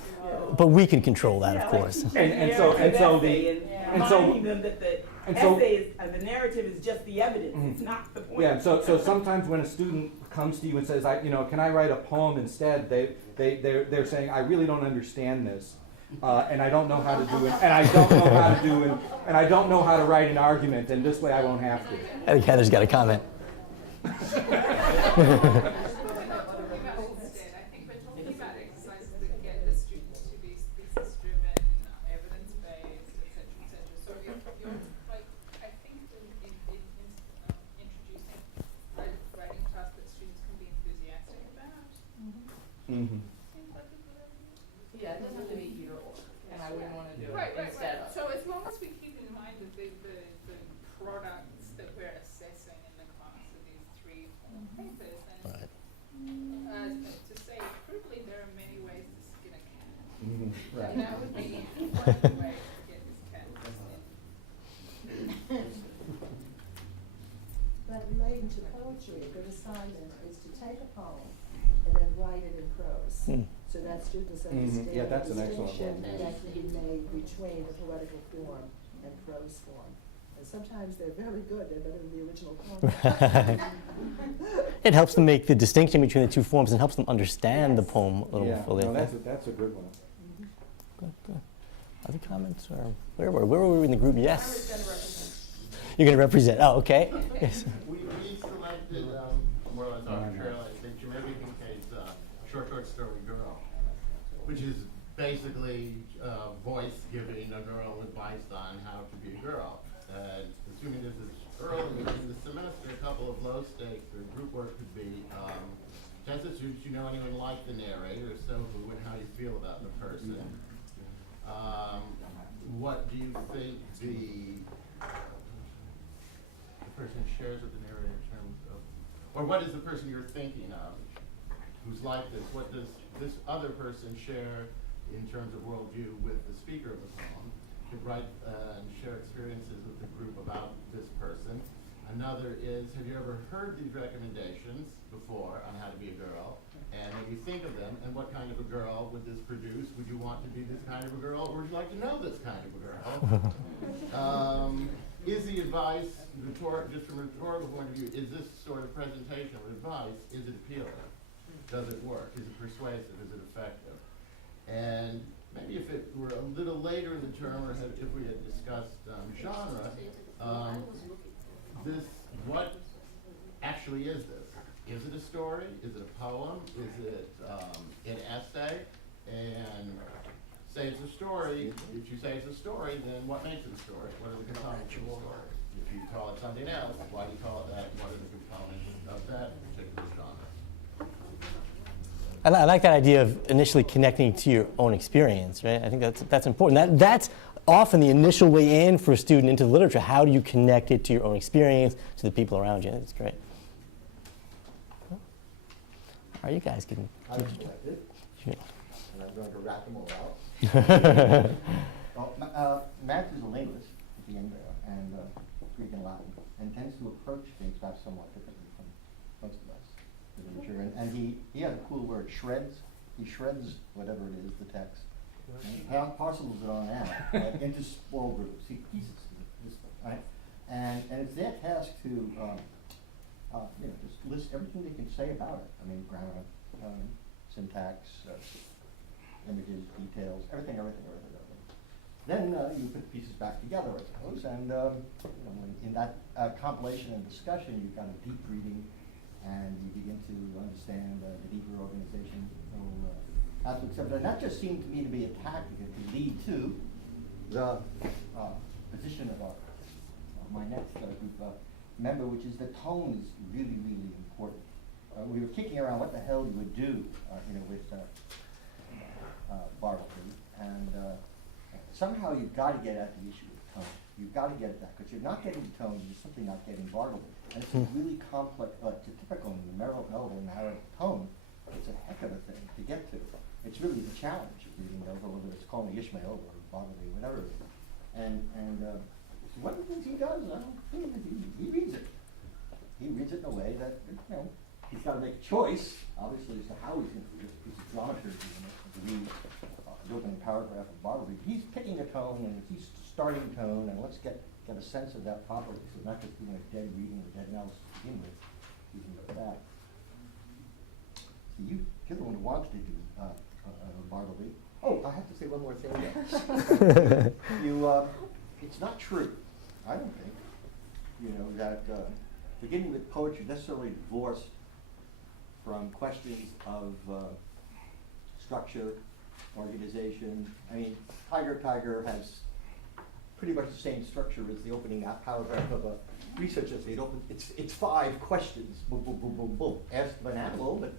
But we can control that, of course. And so reminding them that the essay is, the narrative is just the evidence. It's not the point. Yeah. So sometimes when a student comes to you and says, can I write a poem instead? They're saying, I really don't understand this, and I don't know how to do it, and I don't know how to do it, and I don't know how to write an argument, and this way I won't have to. I think Heather's got a comment. I think we're talking about exercises that get the students to be thesis-driven, evidence-based, etc., etc. So you're like, I think in introducing a writing task that students can be enthusiastic about. Mm-hmm. Seems like a good idea. Yeah, it doesn't have to be either or, and I wouldn't want to do Right. it instead of. So as long as we keep in mind that the products that we're assessing in the class are these three form papers, and to say crudely, there are many ways to skin a cat. Mm-hmm. Right. And that would be one way to get this cat in. But relating to poetry, a good assignment is to take a poem and then write it in prose. So that students understand Yeah, that's the an excellent distinction one. that can be made between the poetical form and prose form. And sometimes they're very good, they're better than the original poem. It helps them make the distinction between the two forms and helps them understand the poem a little more Yeah, fully. no, I think. that's a good one. Good. Other comments, or where were we in the group? Yes. You're going to represent. Oh, okay. Yes. We selected, more or less arbitrarily, I think, Jamaica Kincaid's short story Girl, which is basically voice giving a girl advice on how to be a girl. And assuming this is early in the semester, a couple of low stakes or group work could be, does the students, anyone like the narrator? If so, who and how you feel about the person? What do you think the person shares with the narrator in terms of, or what is the person you're thinking of who's like this? What does this other person share in terms of worldview with the speaker of the poem? Could write and share experiences with the group about this person. Another is, have you ever heard these recommendations before on how to be a girl? And maybe think of them, and what kind of a girl would this produce? Would you want to be this kind of a girl, or would you like to know this kind of a girl? Is the advice, just from a rhetorical point of view, is this sort of presentation of advice, is it appealing? Does it work? Is it persuasive? Is it effective? And maybe if it were a little later in the term, or if we had discussed genre, what actually is this? Is it a story? Is it a poem? Is it an essay? And say it's a story. If you say it's a story, then what makes it a story? What are the components of the story? If you call it something else, why do you call it that? What are the components of that particular genre? I like that idea of initially connecting to your own experience, right? I think that's important. That's often the initial way in for a student into literature. How do you connect it to your own experience, to the people around you? That's great. Are you guys getting? I'm excited, and I'm going to rat them all out. Well, Matt is a linguist at the end there, and Greek and Latin, and tends to approach things perhaps somewhat differently from most of us in literature. And he had a cool word, shreds. He shreds whatever it is, the text, and parcels it on out into small groups. He pieces this thing, right? And it's their task to just list everything they can say about it. I mean, grammar, syntax, images, details, everything. Then you put the pieces back together, I suppose, and in that compilation and discussion, you've got a deep reading, and you begin to understand the deeper organization aspects of it. And that just seemed to me to be a tactic that could lead to the position of my next group member, which is the tone is really, really important. We were kicking around what the hell you would do, with Bartleby, and somehow you've got to get at the issue of tone. You've got to get at that, because you're not getting tone, you're simply not getting Bartleby. And it's a really complex, typical melodic narrative tone. It's a heck of a thing to get to. It's really the challenge of reading those, whether it's Call Me Ishmael or Bartleby, whatever it is. And one of the things he does, he reads it. He reads it in a way that, he's got to make a choice, obviously, as to how he's going to read it. He's a dramaturg, to read the opening paragraph of Bartleby. He's picking a tone, and he's starting tone, and let's get a sense of that properly, so not just doing a dead reading or dead analysis to begin with. You can go back. So you're the one who wants to do Bartleby. Oh, I have to say one more thing. It's not true, I don't think, that beginning with poetry necessarily divorced from questions of structure, organization. I mean, Tiger has pretty much the same structure as the opening paragraph of a research essay. It's 5 questions, boom, boom, boom, boom, boom. Ask of an animal, but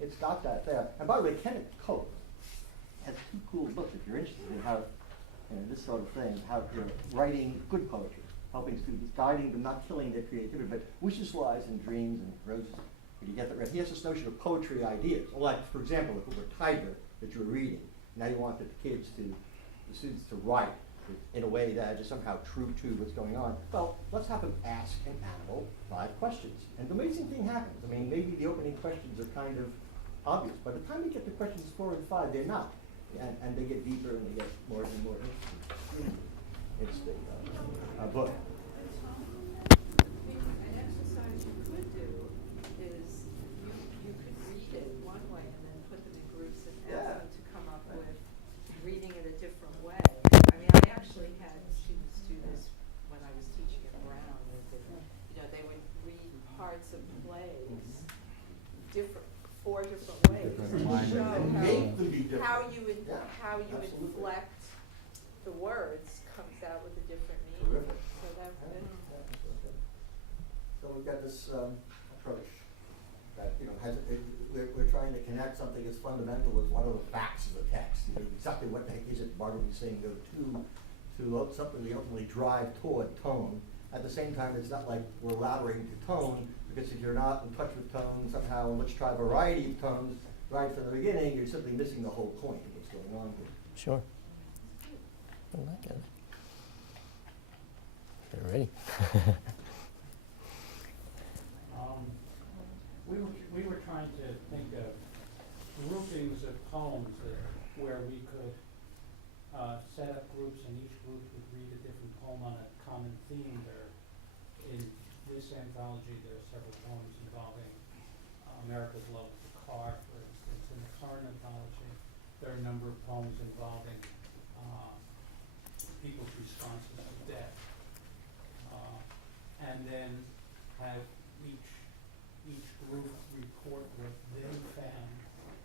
it's got that there. And by the way, Kenneth Cope has 2 cool books if you're interested in how, this sort of thing, how writing good poetry, helping students, guiding them, not killing their creativity, but wishes, lies, and dreams, and roses. But you get that right. He has this notion of poetry ideas. Like, for example, if it were Tiger that you were reading, now you wanted the students to write in a way that is somehow true to what's going on. Well, let's have them ask an animal 5 questions. And the amazing thing happens. I mean, maybe the opening questions are kind of obvious. By the time you get to questions 4 and 5, they're not. And they get deeper and they get more and more interesting. It's the book. An exercise you could do is you could read it one way and then put them in groups and ask them to come up with reading it a different way. I mean, I actually had students do this when I was teaching at Brown. They would read parts of plays 4 different ways to show how you inflect the words comes out with a different meaning. So that's good. So we've got this approach that we're trying to connect something as fundamental as what are the facts of the text. Exactly what the heck is it Bartleby saying go to something we ultimately drive toward tone. At the same time, it's not like we're elaborating to tone, because if you're not in touch with tone somehow, let's try a variety of tones right from the beginning, you're simply missing the whole point of what's going on here. Sure. I like it. You're ready. We were trying to think of groupings of poems where we could set up groups, and each group would read a different poem on a common theme. In this anthology, there are several poems involving America's love of the car, for instance. In the current anthology, there are a number of poems involving people's responses to death. And then have each group report what they found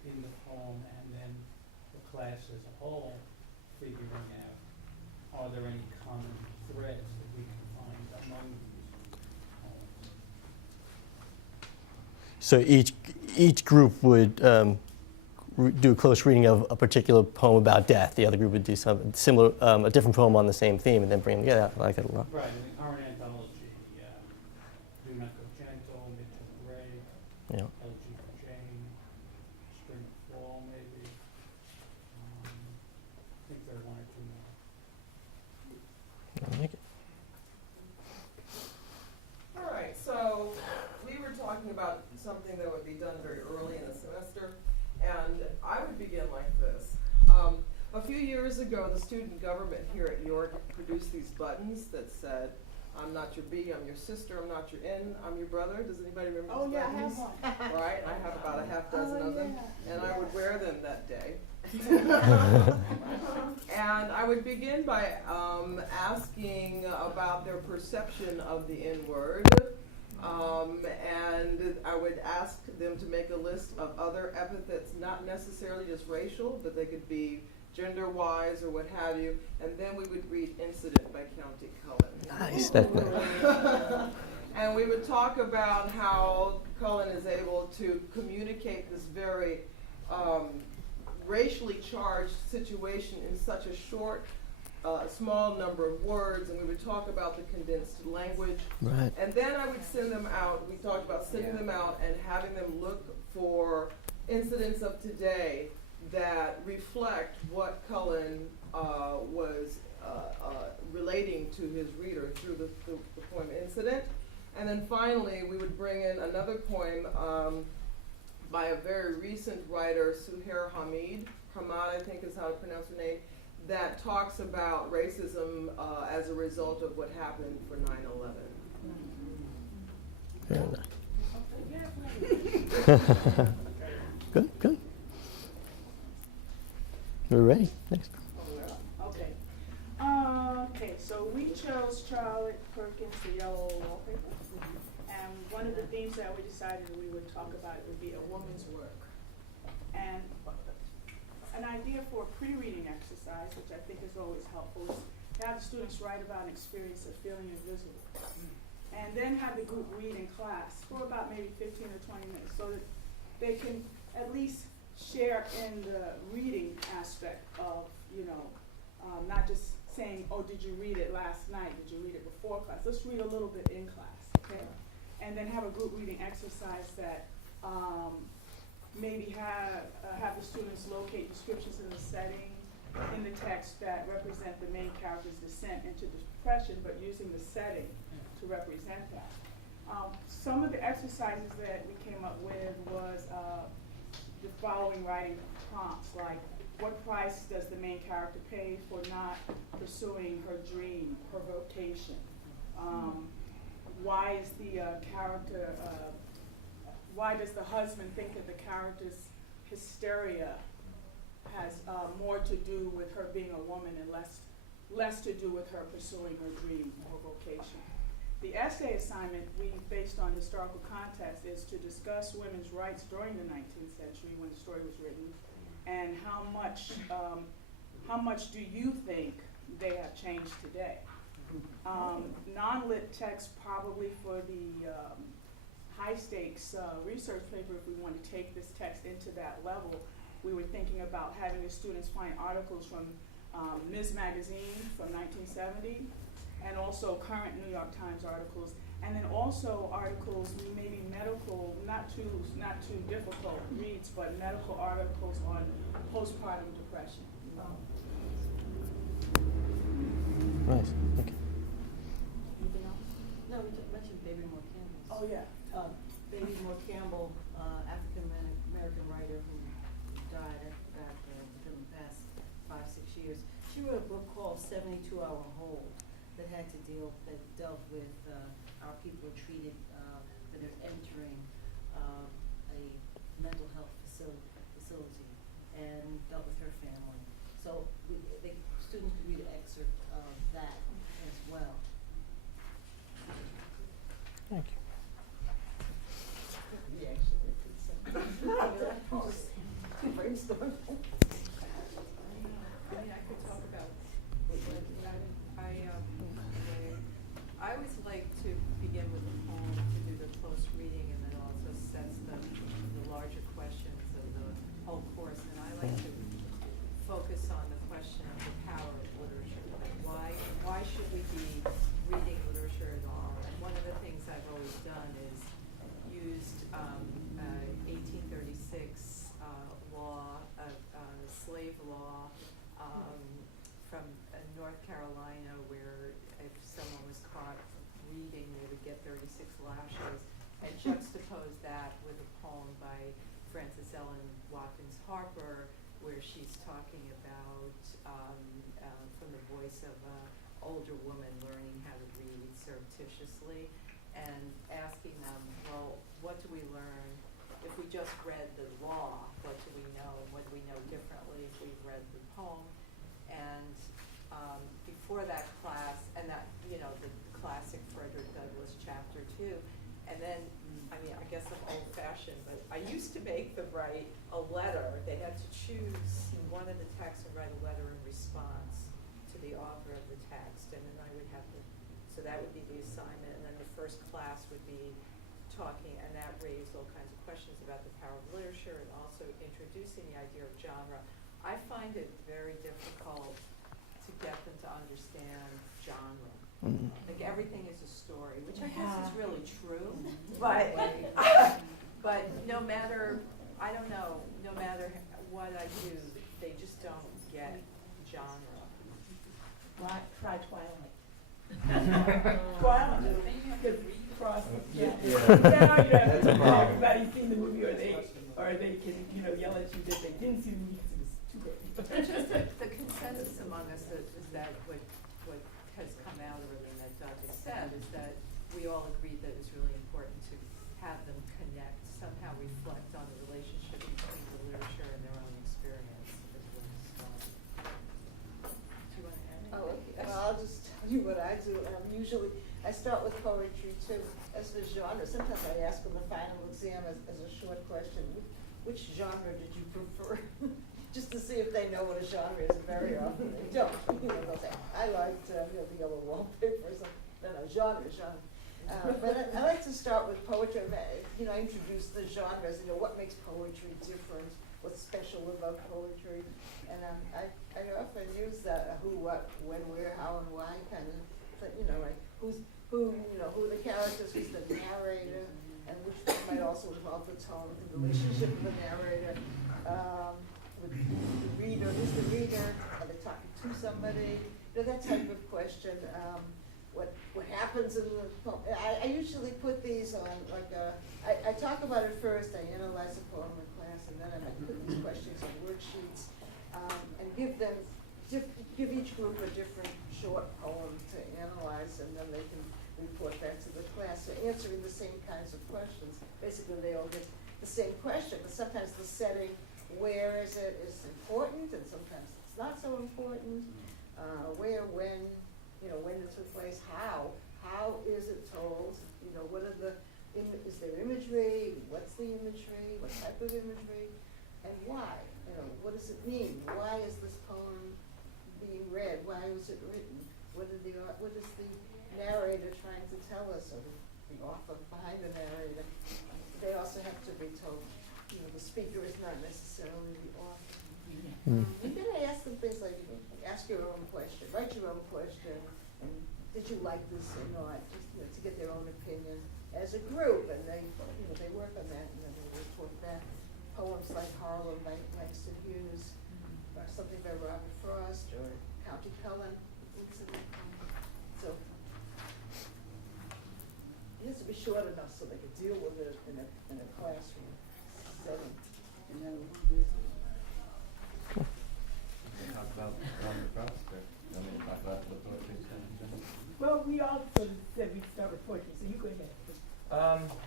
in the poem, and then the class as a whole figuring out, are there any common threads that we can find among these poems? So each group would do a close reading of a particular poem about death. The other group would do something similar, a different poem on the same theme, and then bring them together. I like that a lot. Right, in the current anthology, Do Not Go Gentle, Midtown Gray, Yeah. LG for Jane, Spring Fall, maybe. I think there are 1 or 2 more. I like it. All right, so we were talking about something that would be done very early in the semester, and I would begin like this. A few years ago, the student government here at York produced these buttons that said, I'm not your B, I'm your sister, I'm not your N, I'm your brother. Does anybody remember these buttons? I have one. Right, I have about a half dozen of them, and I would wear them that day. And I would begin by asking about their perception of the N-word. And I would ask them to make a list of other epithets, not necessarily just racial, but they could be gender-wise or what have you, and then we would read Incident by County Cullen. Nice. That's nice. And we would talk about how Cullen is able to communicate this very racially charged situation in such a short, small number of words, and we would talk about the condensed language. Right. And then I would send them out. We talked about sending them out and having them look for incidents of today that reflect what Cullen was relating to his reader through the poem Incident. And then finally, we would bring in another poem by a very recent writer, Suhair Hamid, I think is how to pronounce her name, that talks about racism as a result of what happened for 9/11. Very nice. Good, good. We're ready. Next. Okay. Okay, so we chose Charlotte Perkins' The Yellow Wallpaper. And one of the themes that we decided we would talk about would be a woman's work. And an idea for a pre-reading exercise, which I think is always helpful, is to have the students write about an experience of feeling invisible. And then have the group read in class for about maybe 15 or 20 minutes so that they can at least share in the reading aspect of, not just saying, oh, did you read it last night? Did you read it before class? Let's read a little bit in class, okay? And then have a group reading exercise that maybe have the students locate descriptions in the setting in the text that represent the main character's descent into depression, but using the setting to represent that. Some of the exercises that we came up with was the following writing prompts, like what price does the main character pay for not pursuing her dream, her vocation? Why is the character, why does the husband think that the character's hysteria has more to do with her being a woman and less to do with her pursuing her dream or vocation? The essay assignment based on historical context is to discuss women's rights during the 19th century when the story was written, and how much do you think they have changed today? Non-lit text probably for the high stakes research paper, if we want to take this text into that level, we were thinking about having the students find articles from Ms. Magazine from 1970, and also current New York Times articles, and then also articles, maybe medical, not too difficult reads, but medical articles on postpartum depression. Nice. Okay. Anything else? No, we mentioned Baby Moore Campbell. Oh, yeah. Baby Moore Campbell, African-American writer who died, I forgot, within the past 5-6 years. She wrote a book called 72-Hour Hold that dealt with how people are treated when they're entering a mental health facility, and dealt with her family. So the students could read an excerpt of that as well. Thank you. We actually did some brainstorm. I could talk about, I always like to begin with a poem to do the close reading, and then also sets the larger questions of the whole course. And I like to focus on the question of the power of literature. Like why should we be reading literature at all? And one of the things I've always done is used 1836 law, slave law from North Carolina, where if someone was caught reading, they would get 36 lashes, and juxtapose that with a poem by Frances Ellen Watkins Harper, where she's talking about, from the voice of an older woman learning how to read surreptitiously, and asking them, well, what do we learn if we just read the law? What do we know? What do we know differently if we've read the poem? And before that class, and that, the classic Frederick Douglass chapter 2, and then, I guess I'm old-fashioned, but I I used to make them write a letter. They'd have to choose one of the texts and write a letter in response to the author of the text, and then I would have to, so that would be the assignment, and then the first class would be talking, and that raised all kinds of questions about the power of literature and also introducing the idea of genre. I find it very difficult to get them to understand genre. Like everything is a story, which I guess is really true, but but no matter, I don't know, no matter what I do, they just don't get genre. Try Twilight. Twilight, because cross. That's a problem. Everybody's seen the movie, or they can yell at you that they didn't see the movie because it was too good. It's just the consensus among us is that what has come out, or that Doug has said, is that we all agreed that it's really important to have them connect, somehow reflect on the relationship between the literature and their own experience as well as story. Do you want to add anything? Oh, okay. Well, I'll just tell you what I do. Usually, I start with poetry too, as the genre. Sometimes I ask them the final exam as a short question, which genre did you prefer? Just to see if they know what a genre is, and very often they don't. They'll say, I liked the yellow wallpaper or something. No, genre. But I like to start with poetry. I introduce the genres, what makes poetry different, what's special about poetry. And I often use that who, what, when, where, how, and why kind of thing, like who the characters, who's the narrator, and which might also involve the tone, the relationship of the narrator. With the reader, who's the reader? Are they talking to somebody? That type of question. What happens in the poem? I usually put these on I talk about it first. I analyze the poem in class, and then I might put these questions on worksheets and give each group a different short poem to analyze, and then they can report back to the class. So answering the same kinds of questions. Basically, they all get the same question, but sometimes the setting. Where is it is important, and sometimes it's not so important. Where, when it took place, how is it told? What are is there imagery? What's the imagery? What type of imagery? And why? What does it mean? Why is this poem being read? Why was it written? What is the narrator trying to tell us, or the author behind the narrator? They also have to be told. The speaker is not necessarily the author. And then I ask them things like, ask your own question, write your own question, and did you like this or not? Just to get their own opinion as a group, and they work on that, and then they report back. Poems like Harlem by Langston Hughes, or something by Robert Frost, or County Cullen. So it has to be short enough so they can deal with it in a classroom. Talk about Robert Frost, or you want me to talk about the poetry stuff in general? Well, we all sort of said we'd start with poetry, so you go ahead.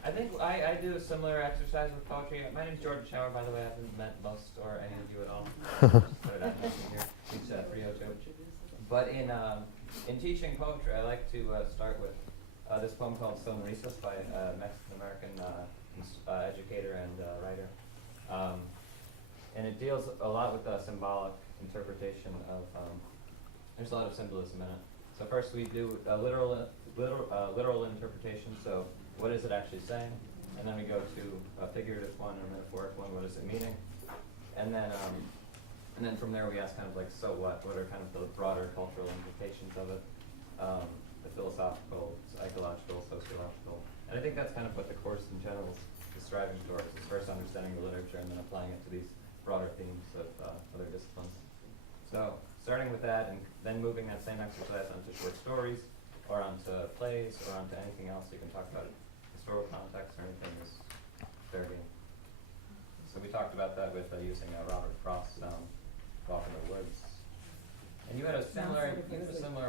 I think I do a similar exercise with poetry. My name's Jordan Shower, by the way. I haven't met most or any of you at all. Just put it out here. It's 302. But in teaching poetry, I like to start with this poem called Film Recess by a Mexican-American educator and writer. And it deals a lot with the symbolic interpretation of, there's a lot of symbolism in it. So first we do a literal interpretation, so what is it actually saying? And then we go to a figurative one or a metaphoric one, what is it meaning? And then from there we ask kind of like, so what? What are kind of the broader cultural implications of it? The philosophical, psychological, sociological. And I think that's kind of what the course in general is striving towards, is first understanding the literature and then applying it to these broader themes of other disciplines. So starting with that and then moving that same exercise onto short stories or onto plays or onto anything else you can talk about historical context or anything is fair game. So we talked about that with using Robert Frost's Walk in the Woods. And you had a similar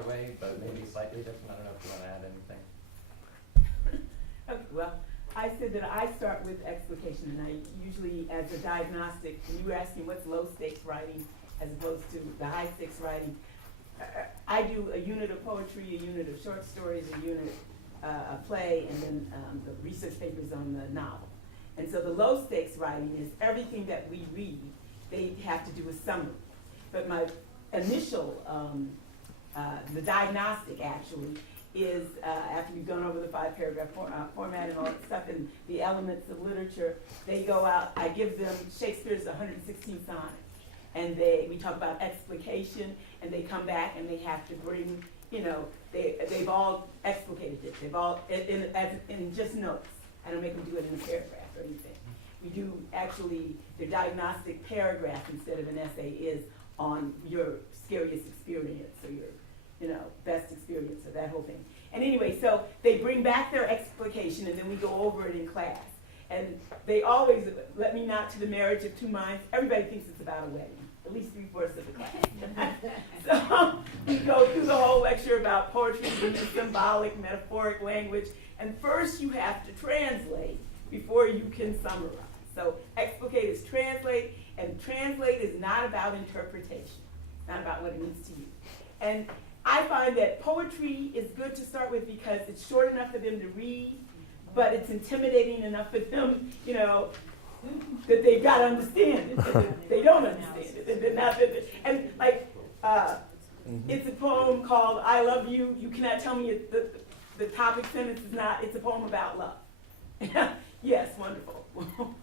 way, but maybe slightly different. I don't know if you want to add anything. Okay, well, I said that I start with explication, and I usually, as a diagnostic, when you were asking what's low stakes writing as opposed to the high stakes writing, I do a unit of poetry, a unit of short stories, a unit, a play, and then the research papers on the novel. And so the low stakes writing is everything that we read, they have to do a summary. But my initial, the diagnostic actually, is after we've gone over the 5-paragraph format and all that stuff and the elements of literature, they go out, I give them Shakespeare's 116 sonnets. And we talk about explication, and they come back and they have to bring, they've all explicated it. They've all, in just notes. I don't make them do it in a paragraph or anything. We do actually, their diagnostic paragraph instead of an essay is on your scariest experience or your, best experience or that whole thing. And anyway, so they bring back their explication and then we go over it in class. And they always let me not to the marriage of two minds. Everybody thinks it's about a wedding, at least 3/4 of the class. So we go through the whole lecture about poetry, using symbolic, metaphoric language. And first you have to translate before you can summarize. So explicate is translate, and translate is not about interpretation. It's not about what it means to you. And I find that poetry is good to start with because it's short enough for them to read, but it's intimidating enough for them, that they've got to understand it. That they don't understand it. They're not, and like, it's a poem called I Love You. You cannot tell me the topic sentence is not, it's a poem about love. Yes, wonderful.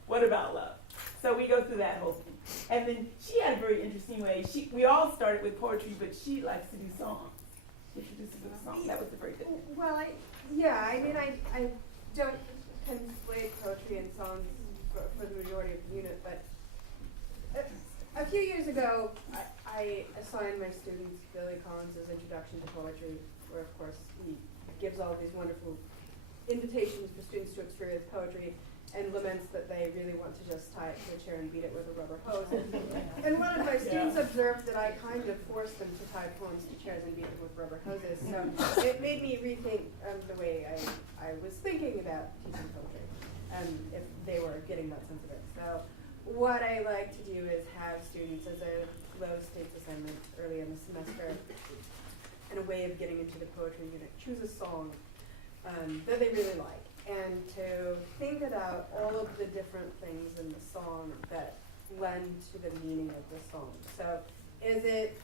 What about love? So we go through that whole thing. And then she had a very interesting way. We all started with poetry, but she likes to do songs. Introduce us with a song. That was the very good thing. Well, I don't conflate poetry and songs for the majority of the unit, but a few years ago, I assigned my students Billy Collins's Introduction to Poetry, where of course he gives all these wonderful invitations for students to experience poetry and laments that they really want to just tie it to a chair and beat it with a rubber hose. And one of my students observed that I kind of forced them to tie poems to chairs and beat them with rubber hoses. So it made me rethink the way I was thinking about teaching poetry, if they were getting that sense of it. So what I like to do is have students as a low stakes assignment early in the semester, and a way of getting into the poetry unit, choose a song that they really like, and to think about all of the different things in the song that lend to the meaning of the song. So is it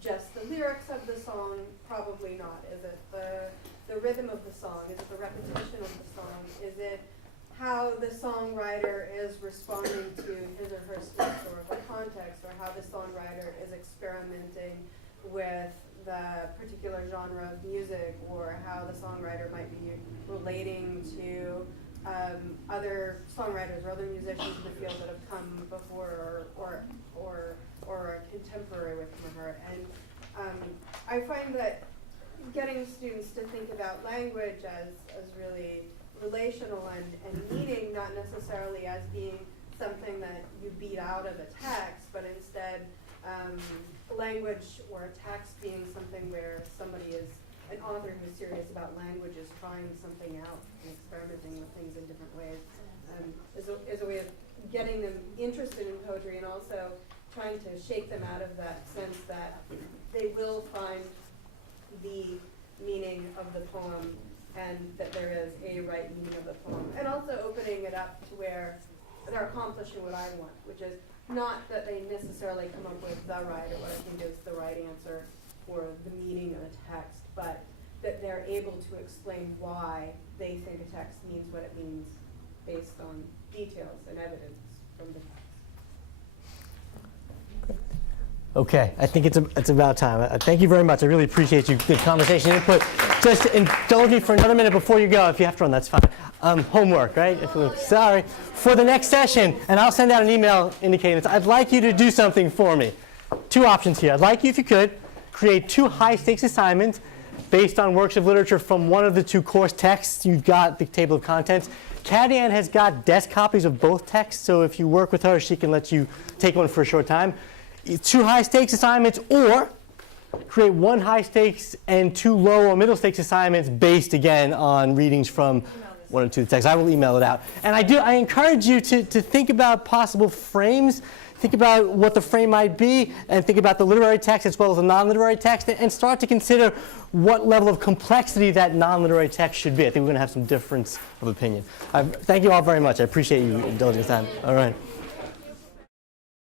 just the lyrics of the song? Probably not. Is it the rhythm of the song? Is it the repetition of the song? Is it how the songwriter is responding to his or her historical context, or how the songwriter is experimenting with the particular genre of music, or how the songwriter might be relating to other songwriters or other musicians in the field that have come before, or a contemporary with him or her. And I find that getting students to think about language as really relational and meaning, not necessarily as being something that you beat out of a text, but instead language or a text being something where somebody is, an author who's serious about language, is trying something out and experimenting with things in different ways, is a way of getting them interested in poetry, and also trying to shake them out of that sense that they will find the meaning of the poem and that there is a right meaning of the poem, and also opening it up to where they're accomplishing what I want, which is not that they necessarily come up with the right or what I think is the right answer for the meaning of a text, but that they're able to explain why they think a text means what it means based on details and evidence from the text. Okay, I think it's about time. Thank you very much. I really appreciate you. Good conversation input. Just indulge me for another minute before you go. If you have to run, that's fine. Homework, right? Sorry. For the next session, and I'll send out an email indicating this, I'd like you to do something for me. Two options here. I'd like you, if you could, create 2 high-stakes assignments based on works of literature from one of the 2 course texts. You've got the table of contents. Caddy Ann has got desk copies of both texts, so if you work with her, she can let you take one for a short time. 2 high-stakes assignments, or create 1 high-stakes and 2 low or middle-stakes assignments based, again, on readings from 1 or 2 texts. I will email it out. And I encourage you to think about possible frames. think about what the frame might be, and think about the literary text as well as the non-literary text, and start to consider what level of complexity that non-literary text should be. I think we're going to have some difference of opinion. Thank you all very much. I appreciate you indulging this time. All right.